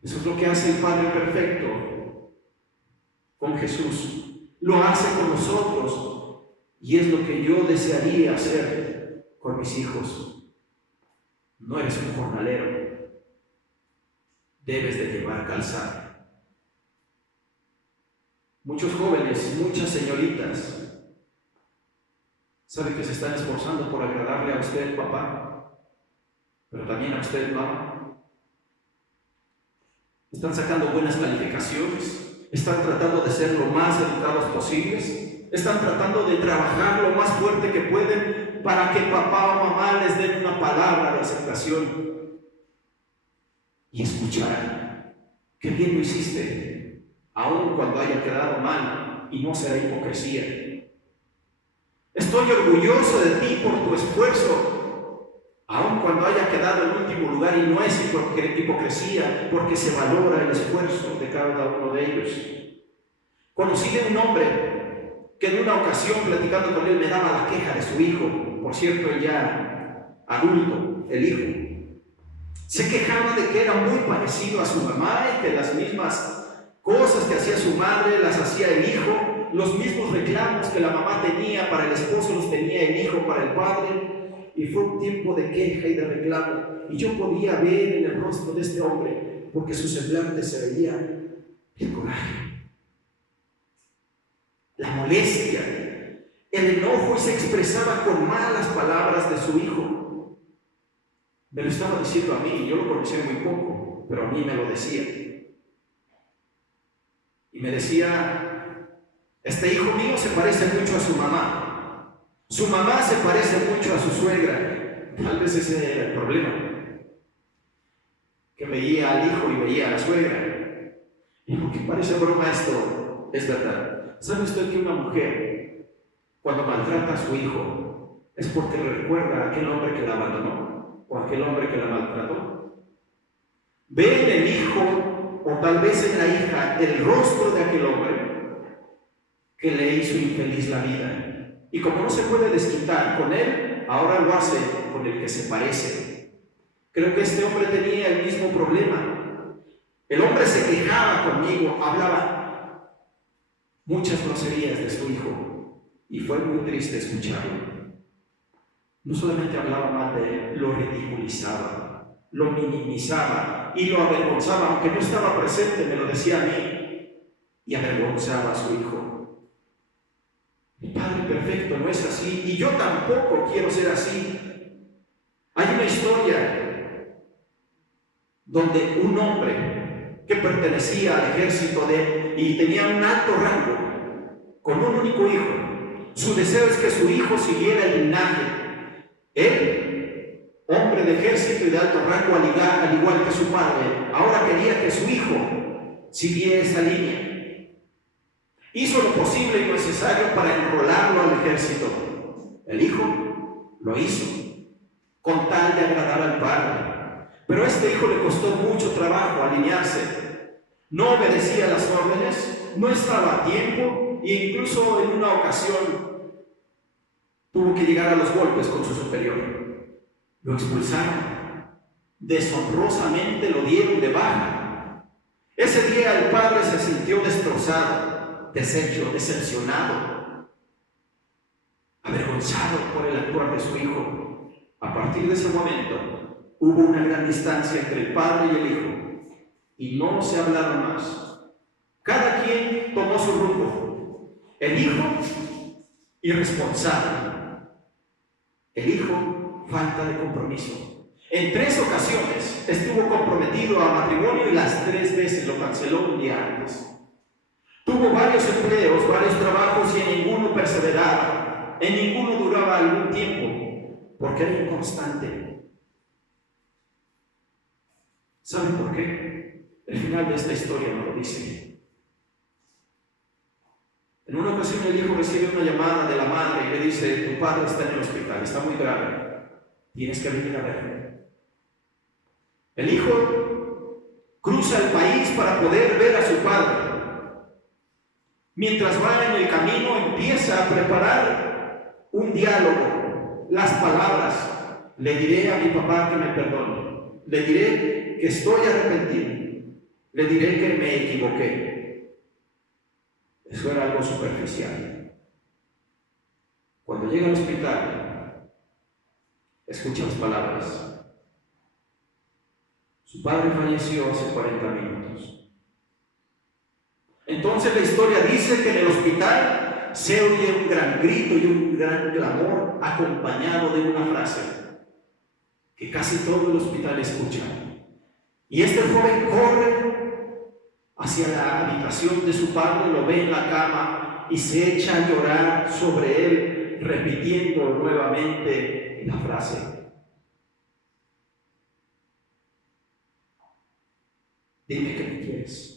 Eso es lo que hace el Padre perfecto con Jesús. Lo hace con nosotros y es lo que yo desearía hacer con mis hijos. No eres un jornalero, debes de llevar calzado. Muchos jóvenes, muchas señoritas Sabe que se están esforzando por agradarle a usted, papá, pero también a usted, mamá. Están sacando buenas calificaciones, están tratando de ser lo más educados posibles, están tratando de trabajar lo más fuerte que pueden para que papá o mamá les den una palabra de aceptación y escuchar. Qué bien lo hiciste, aun cuando haya quedado mal, y no será hipocresía. Estoy orgulloso de ti por tu esfuerzo, aun cuando haya quedado en último lugar, y no es hipocresía, porque se valora el esfuerzo de cada uno de ellos. Conocí de un hombre que en una ocasión, platicando con él, me daba la queja de su hijo. Por cierto, él ya adulto, el hijo. Se quejaba de que era muy parecido a su mamá y que las mismas cosas que hacía su madre las hacía el hijo. Los mismos reclamos que la mamá tenía para el esposo los tenía el hijo para el padre. Y fue un tiempo de queja y de reclamo. Y yo podía ver en el rostro de este hombre, porque su semblante se veía el coraje, la molestia, el enojo, y se expresaba con malas palabras de su hijo. Me lo estaba diciendo a mí, yo lo conocía muy poco, pero a mí me lo decía. Y me decía: este hijo mío se parece mucho a su mamá. Su mamá se parece mucho a su suegra. Tal vez ese era el problema, que veía al hijo y veía a la suegra. Y aunque parece broma, esto es verdad. ¿Sabe usted que una mujer, cuando maltrata a su hijo, es porque recuerda a aquel hombre que la abandonó o a aquel hombre que la maltrató? Ve en el hijo, o tal vez en la hija, el rostro de aquel hombre que le hizo infeliz la vida. Y como no se puede desquitar con él, ahora lo hace con el que se parece. Creo que este hombre tenía el mismo problema. El hombre se quejaba conmigo, hablaba muchas groserías de su hijo, y fue muy triste escucharlo. No solamente hablaba mal de él, lo ridiculizaba, lo minimizaba y lo avergonzaba. Aunque no estaba presente, me lo decía a mí, y avergonzaba a su hijo. Mi padre perfecto no es así, y yo tampoco quiero ser así. Hay una historia donde un hombre que pertenecía al ejército y tenía un alto rango, con un único hijo, su deseo es que su hijo siguiera el linaje. Él, hombre de ejército y de alto rango, al igual que su padre, ahora quería que su hijo siguiera esa línea. Hizo lo posible y necesario para enrolarlo al ejército. El hijo lo hizo, con tal de agradar al padre. Pero a este hijo le costó mucho trabajo alinearse. No obedecía las órdenes, no estaba a tiempo, e incluso en una ocasión tuvo que llegar a los golpes con su superior. Lo expulsaron, deshonrosamente lo dieron de baja. Ese día el padre se sintió destrozado, deshecho, decepcionado, avergonzado por el actuar de su hijo. A partir de ese momento hubo una gran distancia entre el padre y el hijo, y no se hablaron más. Cada quien tomó su rumbo. El hijo, irresponsable. El hijo, falta de compromiso. En 3 ocasiones estuvo comprometido a matrimonio y las 3 veces lo canceló un día antes. Tuvo varios empleos, varios trabajos, y en ninguno perseveraba. En ninguno duraba algún tiempo, porque era inconstante. ¿Saben por qué? El final de esta historia no lo dice. En una ocasión el hijo recibe una llamada de la madre y le dice: tu padre está en el hospital, está muy grave, tienes que venir a verlo. El hijo cruza el país para poder ver a su padre. Mientras va en el camino, empieza a preparar un diálogo, las palabras: le diré a mi papá que me perdone, le diré que estoy arrepentido, le diré que me equivoqué. Eso era algo superficial. Cuando llega al hospital, escucha las palabras: su padre falleció hace 40 minutos. Entonces la historia dice que en el hospital se oye un gran grito y un gran clamor acompañado de una frase que casi todo el hospital escucha. Y este joven corre hacia la habitación de su padre, lo ve en la cama y se echa a llorar sobre él, repitiendo nuevamente la frase: dime que me quieres.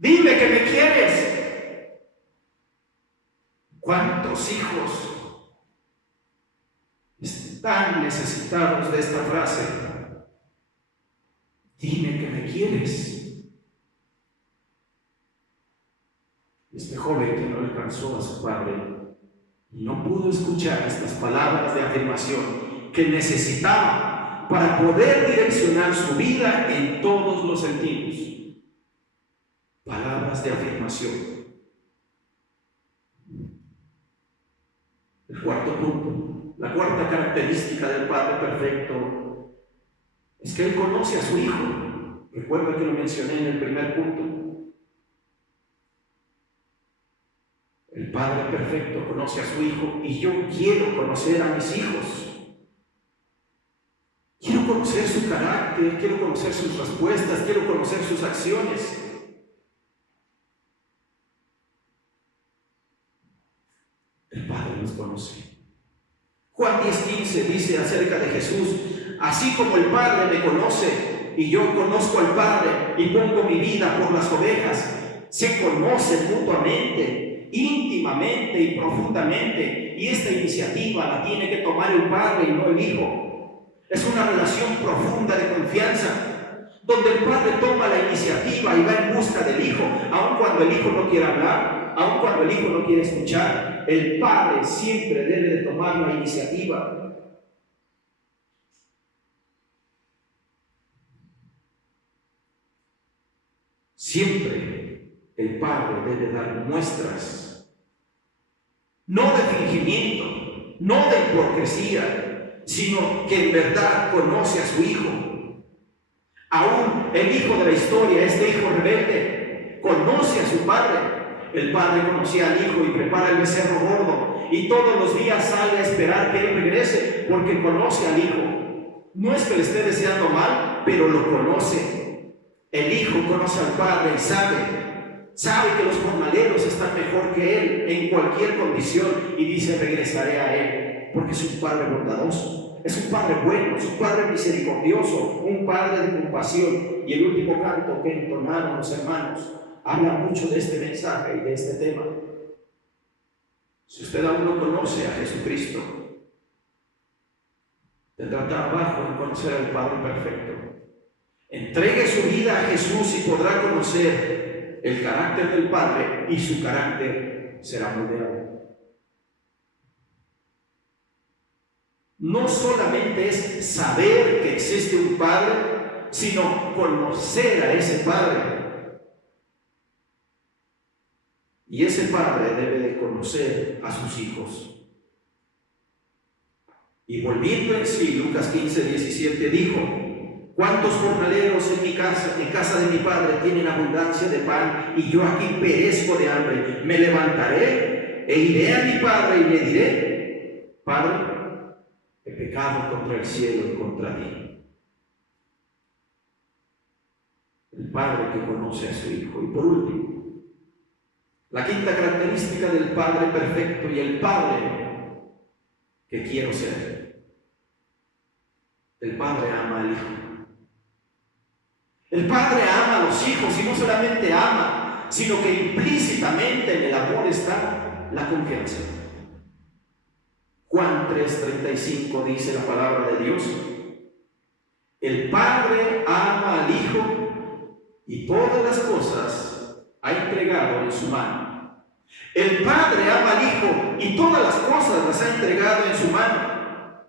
Dime que me quieres. ¿Cuántos hijos están necesitados de esta frase? Dime que me quieres. Este joven que no alcanzó a su padre no pudo escuchar estas palabras de afirmación que necesitaba para poder direccionar su vida en todos los sentidos. Palabras de afirmación. El cuarto punto, la cuarta característica del Padre perfecto es que Él conoce a su Hijo. Recuerda que lo mencioné en el primer punto. El Padre perfecto conoce a su Hijo y yo quiero conocer a mis hijos. Quiero conocer su carácter, quiero conocer sus respuestas, quiero conocer sus acciones. El Padre los conoce. Juan 10:15 dice acerca de Jesús: así como el Padre me conoce y yo conozco al Padre y pongo mi vida por las ovejas. Se conocen mutuamente, íntimamente y profundamente, y esta iniciativa la tiene que tomar el Padre y no el Hijo. Es una relación profunda de confianza, donde el Padre toma la iniciativa y va en busca del Hijo, aun cuando el Hijo no quiere hablar, aun cuando el Hijo no quiere escuchar. El Padre siempre debe de tomar la iniciativa. Siempre el Padre debe dar muestras, no de fingimiento, no de hipocresía, sino que en verdad conoce a su Hijo. Aún el hijo de la historia, este hijo rebelde, conoce a su padre. El padre conocía al hijo y prepara el becerro gordo y todos los días sale a esperar que él regrese porque conoce al hijo. No es que le esté deseando mal, pero lo conoce. El hijo conoce al padre y sabe que los jornaleros están mejor que él en cualquier condición y dice: regresaré a él, porque es un padre bondadoso, es un padre bueno, es un padre misericordioso, un padre de compasión. Y el último canto que entonaron los hermanos habla mucho de este mensaje y de este tema. Si usted aún no conoce a Jesucristo, tendrá trabajo en conocer al Padre perfecto. Entregue su vida a Jesús y podrá conocer el carácter del Padre y su carácter será moldeado. No solamente es saber que existe un Padre, sino conocer a ese Padre. Y ese padre debe de conocer a sus hijos. Y volviendo en sí, Lucas 15:17 dijo: ¿cuántos jornaleros en casa de mi padre tienen abundancia de pan y yo aquí perezco de hambre? Me levantaré e iré a mi padre y le diré: Padre, he pecado contra el cielo y contra ti. El padre que conoce a su hijo. Y por último, la quinta característica del Padre perfecto y el Padre que quiero ser. El Padre ama al Hijo. El Padre ama a los hijos y no solamente ama, sino que implícitamente en el amor está la confianza. Juan 3:35 dice la palabra de Dios: el Padre ama al Hijo y todas las cosas ha entregado en su mano. El Padre ama al Hijo y todas las cosas las ha entregado en su mano.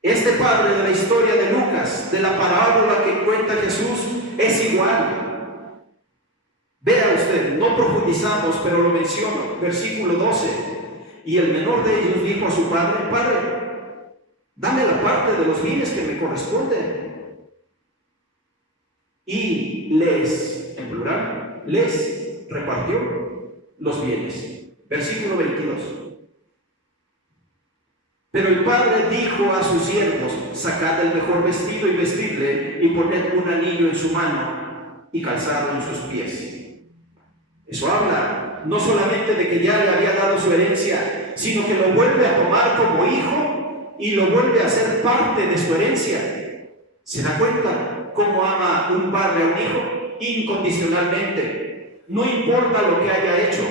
Este Padre de la historia de Lucas, de la parábola que cuenta Jesús, es igual. Vea usted, no profundizamos, pero lo menciono, versículo 12. Y el menor de ellos dijo a su padre: Padre, dame la parte de los bienes que me corresponden. Y les, en plural, les repartió los bienes. Versículo 22. Pero el padre dijo a sus siervos: sacad el mejor vestido y vestidle, y poned un anillo en su mano y calzado en sus pies. Eso habla no solamente de que ya le había dado su herencia, sino que lo vuelve a tomar como hijo y lo vuelve a hacer parte de su herencia. ¿Se da cuenta cómo ama un padre a un hijo? Incondicionalmente. No importa lo que haya hecho,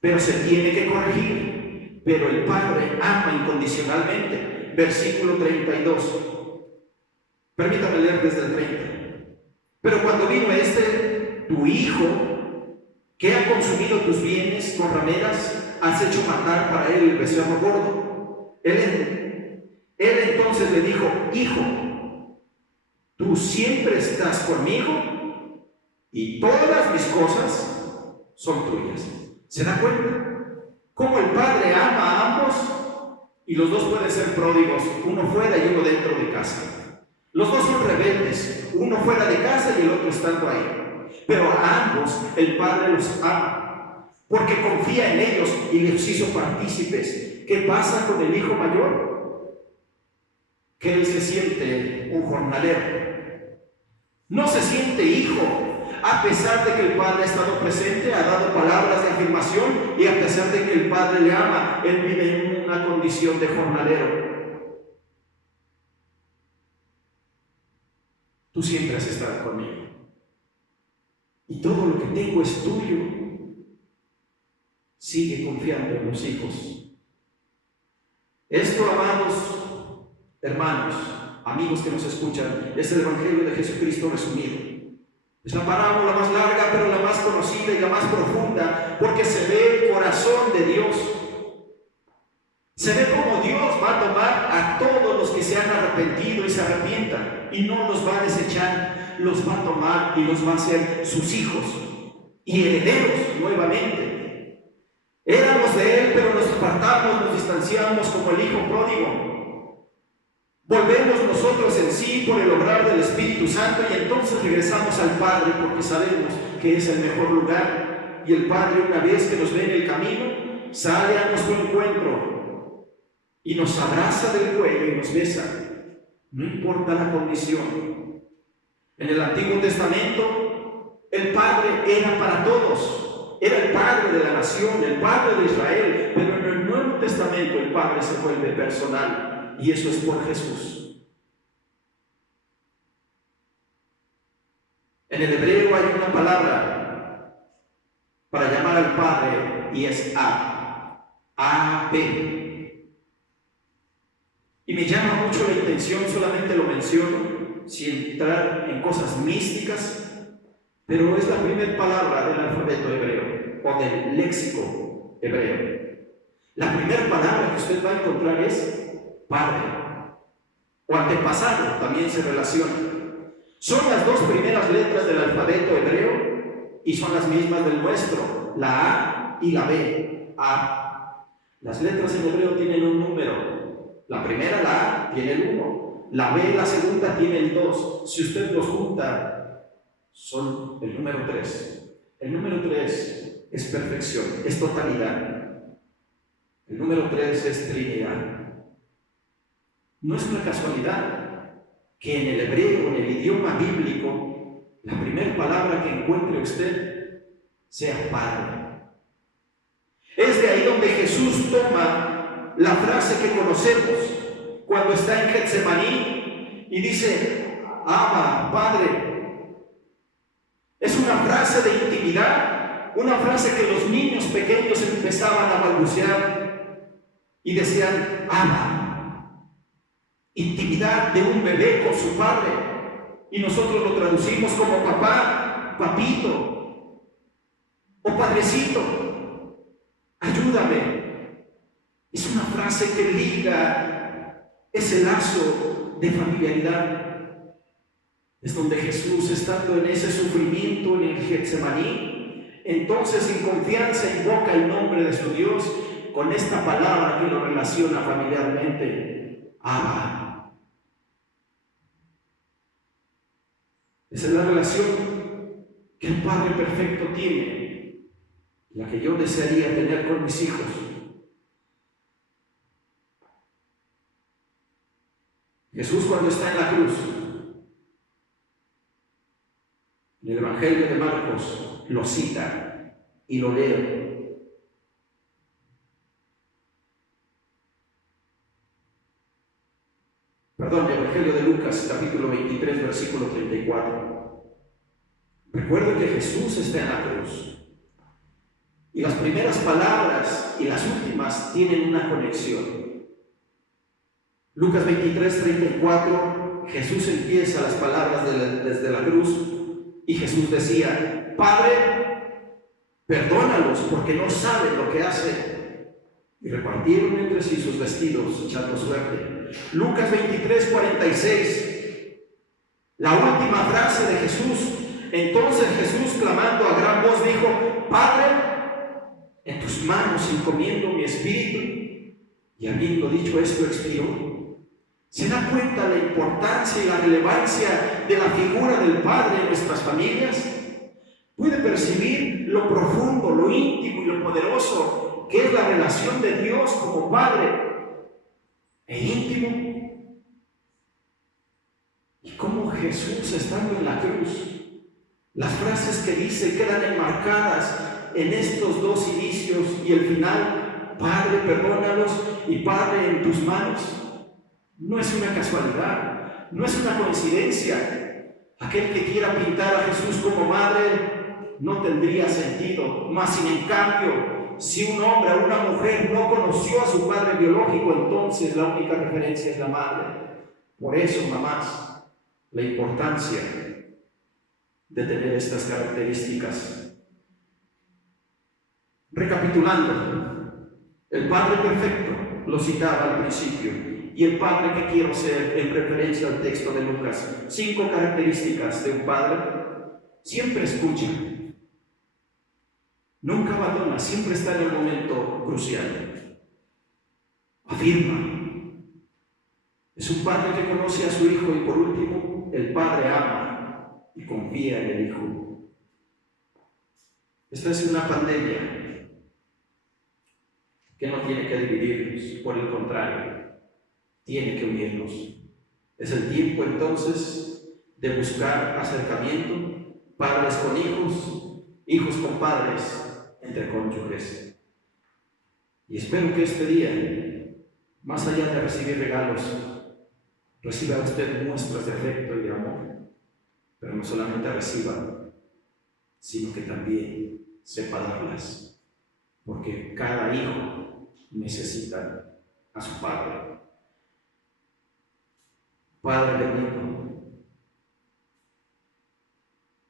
pero se tiene que corregir. Pero el padre ama incondicionalmente. Versículo 32. Permítame leer desde el 30. Pero cuando vino tu hijo, que ha consumido tus bienes con rameras, has hecho matar para él el becerro gordo. Él entonces le dijo: hijo, tú siempre estás conmigo y todas mis cosas son tuyas. ¿Se da cuenta? Cómo el padre ama a ambos, y los dos pueden ser pródigos, uno fuera y uno dentro de casa. Los dos son rebeldes, uno fuera de casa y el otro estando ahí. Pero a ambos el Padre los ama, porque confía en ellos y les hizo partícipes. ¿Qué pasa con el hijo mayor? Que él se siente un jornalero. No se siente hijo, a pesar de que el Padre ha estado presente, ha dado palabras de afirmación, y a pesar de que el Padre le ama, él vive en una condición de jornalero. Tú siempre has estado conmigo, y todo lo que tengo es tuyo. Sigue confiando en los hijos. Esto, amados hermanos, amigos que nos escuchan, es el Evangelio de Jesucristo resumido. Es la parábola más larga, pero la más conocida y la más profunda, porque se ve el corazón de Dios. Se ve cómo Dios va a tomar a todos los que se han arrepentido y se arrepientan, y no los va a desechar, los va a tomar y los va a hacer sus hijos y herederos nuevamente. Éramos de Él, pero nos apartamos, nos distanciamos como el hijo pródigo. Volvemos nosotros en sí por el obrar del Espíritu Santo, y entonces regresamos al Padre, porque sabemos que es el mejor lugar. Y el Padre, una vez que nos ve en el camino, sale a nuestro encuentro y nos abraza del cuello y nos besa, no importa la condición. En el Antiguo Testamento, el Padre era para todos, era el Padre de la nación, el Padre de Israel, pero en el Nuevo Testamento el Padre se vuelve personal, y eso es por Jesús. En el hebreo hay una palabra para llamar al Padre, y es A-P. Y me llama mucho la atención, solamente lo menciono, sin entrar en cosas místicas, pero es la primera palabra del alfabeto hebreo, o del léxico hebreo. La primera palabra que usted va a encontrar es Padre, o antepasado, también se relaciona. Son las dos primeras letras del alfabeto hebreo, y son las mismas del nuestro, la A y la B. A. Las letras en hebreo tienen un número. La primera, la A, tiene el 1. La B, la segunda, tiene el 2. Si usted los junta, son el número 3. El número 3 es perfección, es totalidad. El número 3 es Trinidad. No es una casualidad que en el hebreo, en el idioma bíblico, la primera palabra que encuentre usted sea Padre. Es de ahí donde Jesús toma la frase que conocemos cuando está en Getsemaní y dice: Abba, Padre. Es una frase de intimidad, una frase que los niños pequeños empezaban a balbucear y decían: Abba. Intimidad de un bebé con su padre, y nosotros lo traducimos como papá, papito o padrecito, ayúdame. Es una frase que liga ese lazo de familiaridad. Es donde Jesús, estando en ese sufrimiento en el Getsemaní, entonces en confianza invoca el nombre de su Dios con esta palabra que lo relaciona familiarmente: Abba. Esa es la relación que el Padre perfecto tiene, la que yo desearía tener con mis hijos. Jesús, cuando está en la cruz, en el Evangelio de Marcos lo cita y lo leo. Perdón, el Evangelio de Lucas, capítulo 23, versículo 34. Recuerden que Jesús está en la cruz. Y las primeras palabras y las últimas tienen una conexión. Lucas 23, 34, Jesús empieza las palabras desde la cruz y Jesús decía: Padre, perdónalos porque no saben lo que hacen. Y repartieron entre sí sus vestidos echando suerte. Lucas 23, 46, la última frase de Jesús. Entonces Jesús, clamando a gran voz, dijo: Padre, en tus manos encomiendo mi espíritu. Y habiendo dicho esto, expiró. ¿Se da cuenta la importancia y la relevancia de la figura del Padre en nuestras familias? ¿Puede percibir lo profundo, lo íntimo y lo poderoso que es la relación de Dios como Padre e íntimo? Y cómo Jesús, estando en la cruz, las frases que dice quedan enmarcadas en estos dos inicios y el final: Padre, perdónalos, y Padre, en tus manos. No es una casualidad, no es una coincidencia. Aquel que quiera pintar a Jesús como madre no tendría sentido. Mas sin en cambio, si un hombre o una mujer no conoció a su padre biológico, entonces la única referencia es la madre. Por eso, mamás, la importancia de tener estas características. Recapitulando, el Padre perfecto lo citaba al principio, y el Padre que quiero ser en referencia al texto de Lucas. 5 características de un Padre: siempre escucha, nunca abandona, siempre está en el momento crucial, afirma, es un Padre que conoce a su Hijo, y por último, el Padre ama y confía en el Hijo. Esta es una pandemia que no tiene que dividirnos, por el contrario, tiene que unirnos. Es el tiempo entonces de buscar acercamiento, padres con hijos, hijos con padres, entre cónyuges. Y espero que este día, más allá de recibir regalos, reciba usted muestras de afecto y de amor, pero no solamente reciba, sino que también sepa darlas, porque cada hijo necesita a su padre. Padre bendito,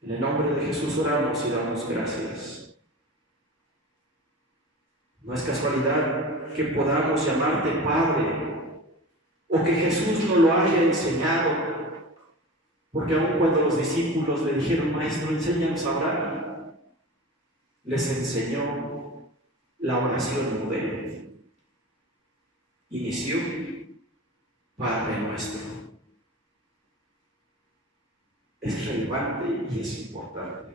en el nombre de Jesús oramos y damos gracias. No es casualidad que podamos llamarte Padre, o que Jesús nos lo haya enseñado, porque aun cuando los discípulos le dijeron: Maestro, enséñanos a orar, les enseñó la oración modelo. Inició: Padre nuestro. Es relevante y es importante.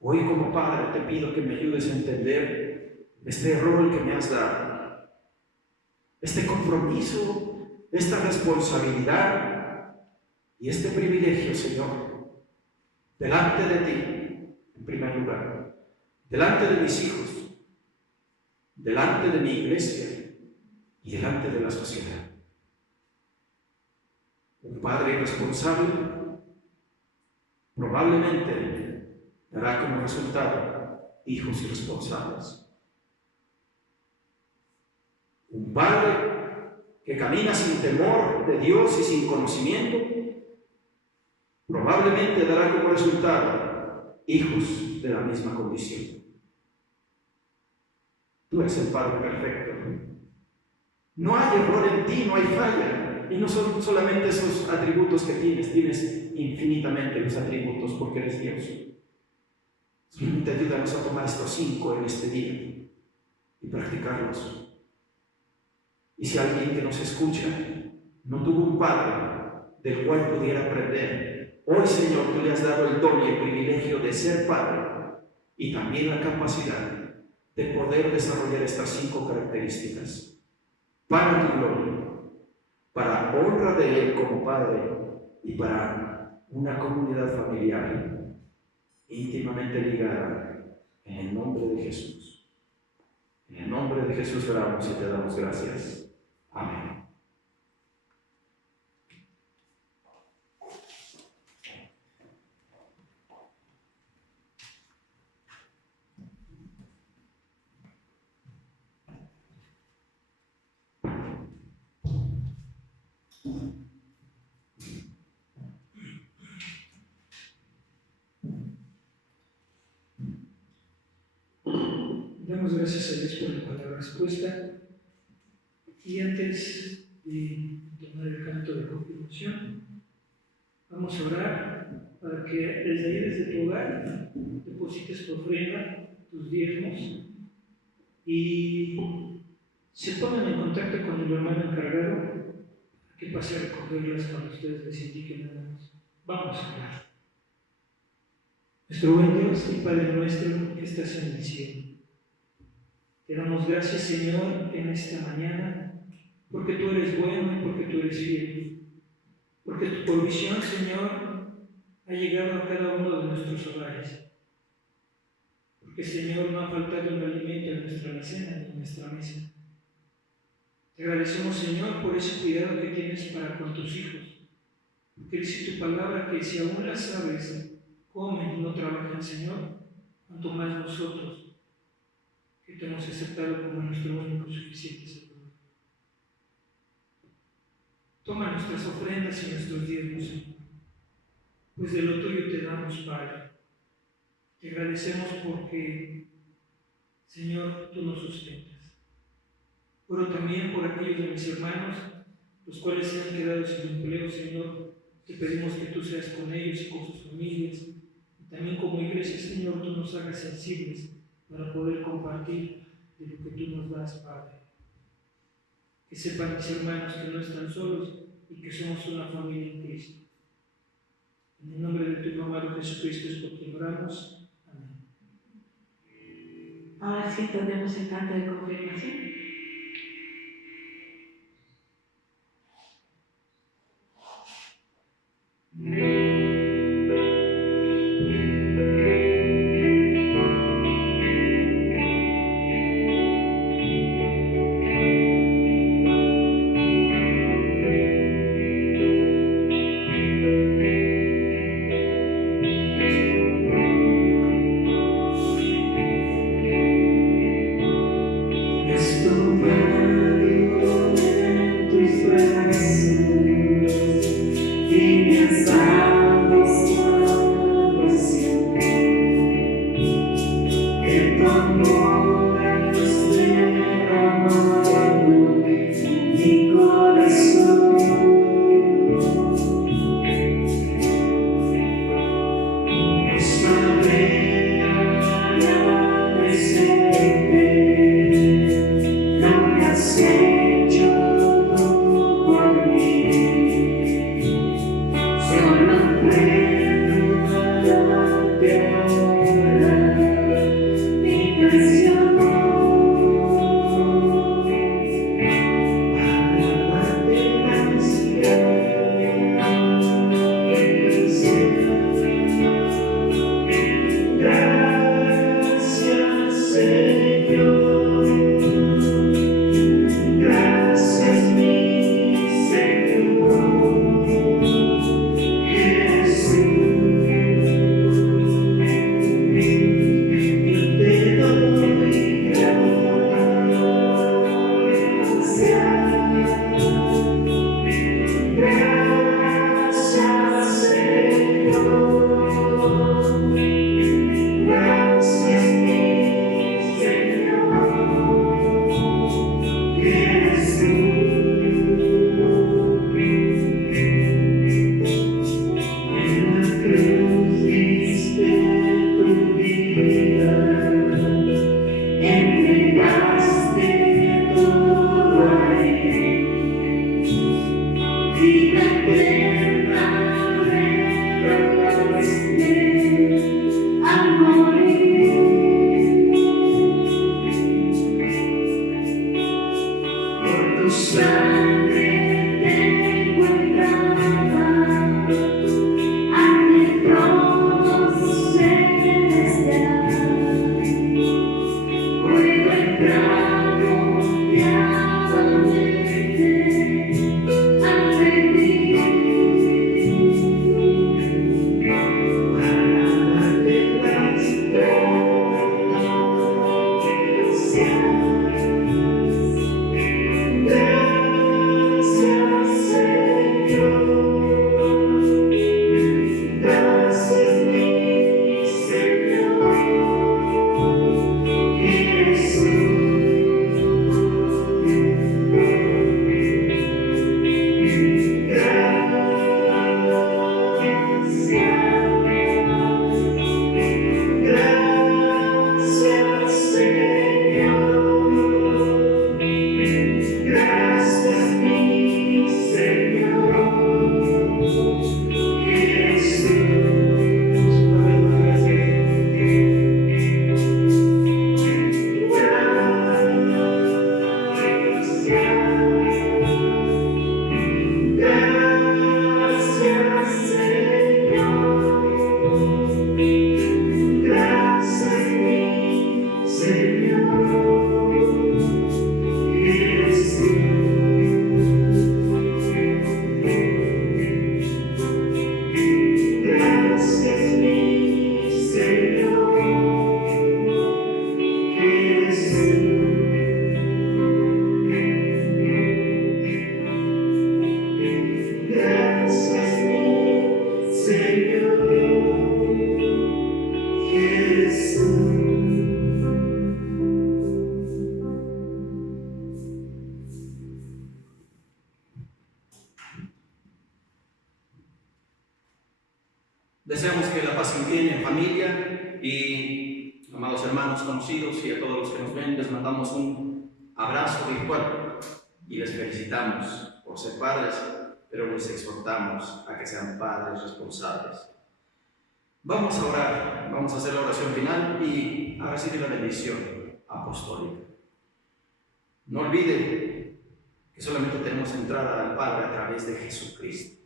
Hoy, como Padre, te pido que me ayudes a entender este rol que me has dado, este compromiso, esta responsabilidad y este privilegio, Señor, delante de ti, en primer lugar, delante de mis hijos, delante de mi iglesia y delante de la sociedad. Un padre irresponsable probablemente dará como resultado hijos irresponsables. Un padre que camina sin temor de Dios y sin conocimiento probablemente dará como resultado hijos de la misma condición. Tú eres el Padre perfecto. No hay error en ti, no hay falla. Y no son solamente esos atributos que tienes infinitamente los atributos porque eres Dios. Solamente ayúdanos a tomar estos 5 en este día y practicarlos. Y si alguien que nos escucha no tuvo un padre del cual pudiera aprender Hoy, Señor, tú le has dado el don y el privilegio de ser padre y también la capacidad de poder desarrollar estas 5 características para tu gloria, para honra de Él como Padre y para una comunidad familiar íntimamente ligada en el nombre de Jesús. En el nombre de Jesús oramos y te damos gracias. Amén. Damos gracias a Dios por la palabra expuesta. Y antes de tomar el canto de confirmación, vamos a orar para que desde ahí, desde tu hogar, deposites tu ofrenda, tus diezmos, y se pongan en contacto con el hermano encargado para que pase a recogerlas cuando ustedes les indiquen nada más. Vamos a orar. Nuestro buen Dios y Padre nuestro que estás en el cielo, te damos gracias, Señor, en esta mañana, porque tú eres bueno y porque tú eres fiel, porque tu provisión, Señor, ha llegado a cada uno de nuestros hogares, porque, Señor, no ha faltado un alimento en nuestra alacena ni en nuestra mesa. Te agradecemos, Señor, por ese cuidado que tienes para con tus hijos, porque dice tu palabra que si aún las aves comen y no trabajan, Señor, cuanto más nosotros, que te hemos aceptado como nuestro único suficiente Salvador. Toma nuestras ofrendas y nuestros diezmos, Señor, pues de lo tuyo te damos, Padre. Te agradecemos porque, Señor, tú nos sustentas. Oro también por aquellos de mis hermanos, los cuales se han quedado sin empleo, Señor. Te pedimos que tú seas con ellos y con sus familias. Y también como iglesia, Señor, tú nos hagas sensibles para poder compartir de lo que tú nos das, Padre. Que sepan mis hermanos que no están solos y que somos una familia en Cristo. En el nombre de tu amado Jesucristo es por quien oramos. Amén. Ahora sí tenemos el canto de confirmación. Estoy Deseamos que la pasen bien en familia y, amados hermanos conocidos y a todos los que nos ven, les mandamos un abrazo virtual y les felicitamos por ser padres, pero les exhortamos a que sean padres responsables. Vamos a orar, vamos a hacer la oración final y a recibir la bendición apostólica. No olvide que solamente tenemos entrada al Padre a través de Jesucristo.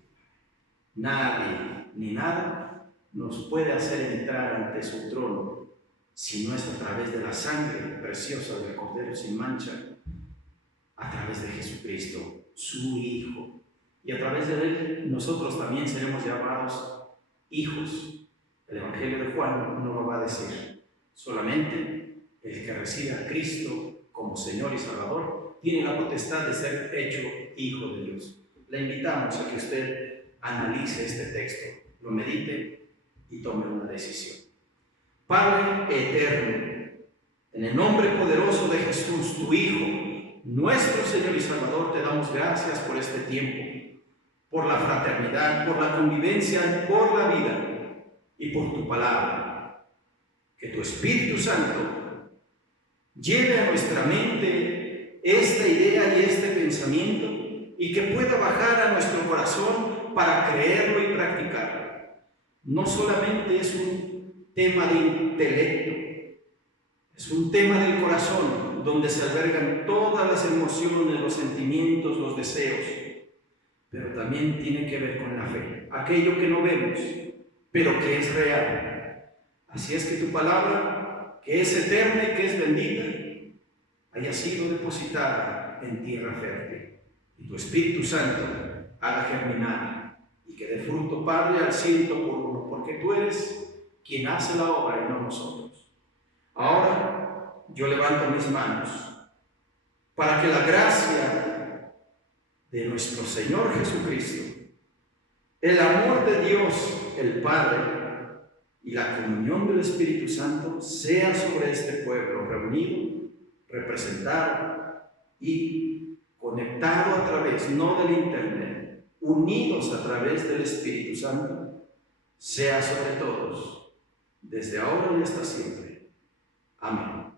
Nadie ni nada nos puede hacer entrar ante su trono si no es a través de la sangre preciosa del Cordero sin mancha, a través de Jesucristo, su Hijo. Y a través de Él nosotros también seremos llamados hijos. El Evangelio de Juan no lo va a decir. Solamente el que recibe a Cristo como Señor y Salvador tiene la potestad de ser hecho hijo de Dios. Le invitamos a que usted analice este texto, lo medite y tome una decisión. Padre eterno, en el nombre poderoso de Jesús, tu Hijo, nuestro Señor y Salvador, te damos gracias por este tiempo, por la fraternidad, por la convivencia, por la vida y por tu palabra. Que tu Espíritu Santo lleve a nuestra mente esta idea y este pensamiento y que pueda bajar a nuestro corazón para creerlo y practicarlo. No solamente es un tema de intelecto, es un tema del corazón donde se albergan todas las emociones, los sentimientos, los deseos, pero también tiene que ver con la fe, aquello que no vemos, pero que es real. Así es que tu palabra, que es eterna y que es bendita, haya sido depositada en tierra fértil y tu Espíritu Santo haga germinar y que dé fruto, Padre, al 100%, porque tú eres quien hace la obra y no nosotros. Ahora yo levanto mis manos para que la gracia de nuestro Señor Jesucristo, el amor de Dios, el Padre, y la comunión del Espíritu Santo sea sobre este pueblo reunido, representado y conectado a través, no del internet, unidos a través del Espíritu Santo, sea sobre todos, desde ahora y hasta siempre. Amén.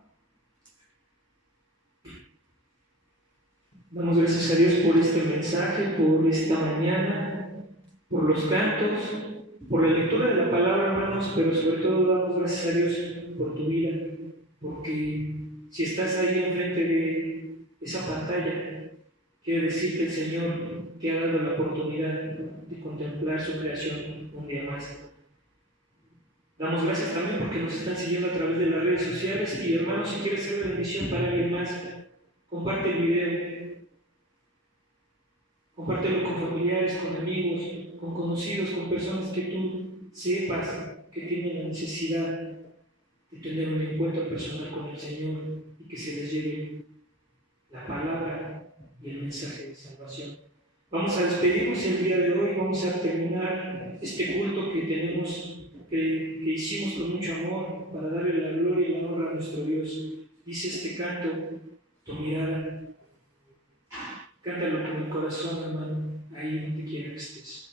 Damos gracias a Dios por este mensaje, por esta mañana, por los cantos, por la lectura de la palabra, hermanos, pero sobre todo damos gracias a Dios por tu vida, porque si estás ahí enfrente de esa pantalla, Quiere decir que el Señor te ha dado la oportunidad de contemplar su creación un día más. Damos gracias también porque nos están siguiendo a través de las redes sociales y hermanos, si quieres ser de bendición para alguien más, comparte el video, compártelo con familiares, con amigos, con conocidos, con personas que tú sepas que tienen la necesidad de tener un encuentro personal con el Señor y que se les lleve la palabra y el mensaje de salvación. Vamos a despedirnos el día de hoy, vamos a terminar este culto que tenemos, que hicimos con mucho amor para darle la gloria y la honra a nuestro Dios. Dice este canto, tu mirada, cántalo con el corazón, hermano, ahí donde quiera que estés.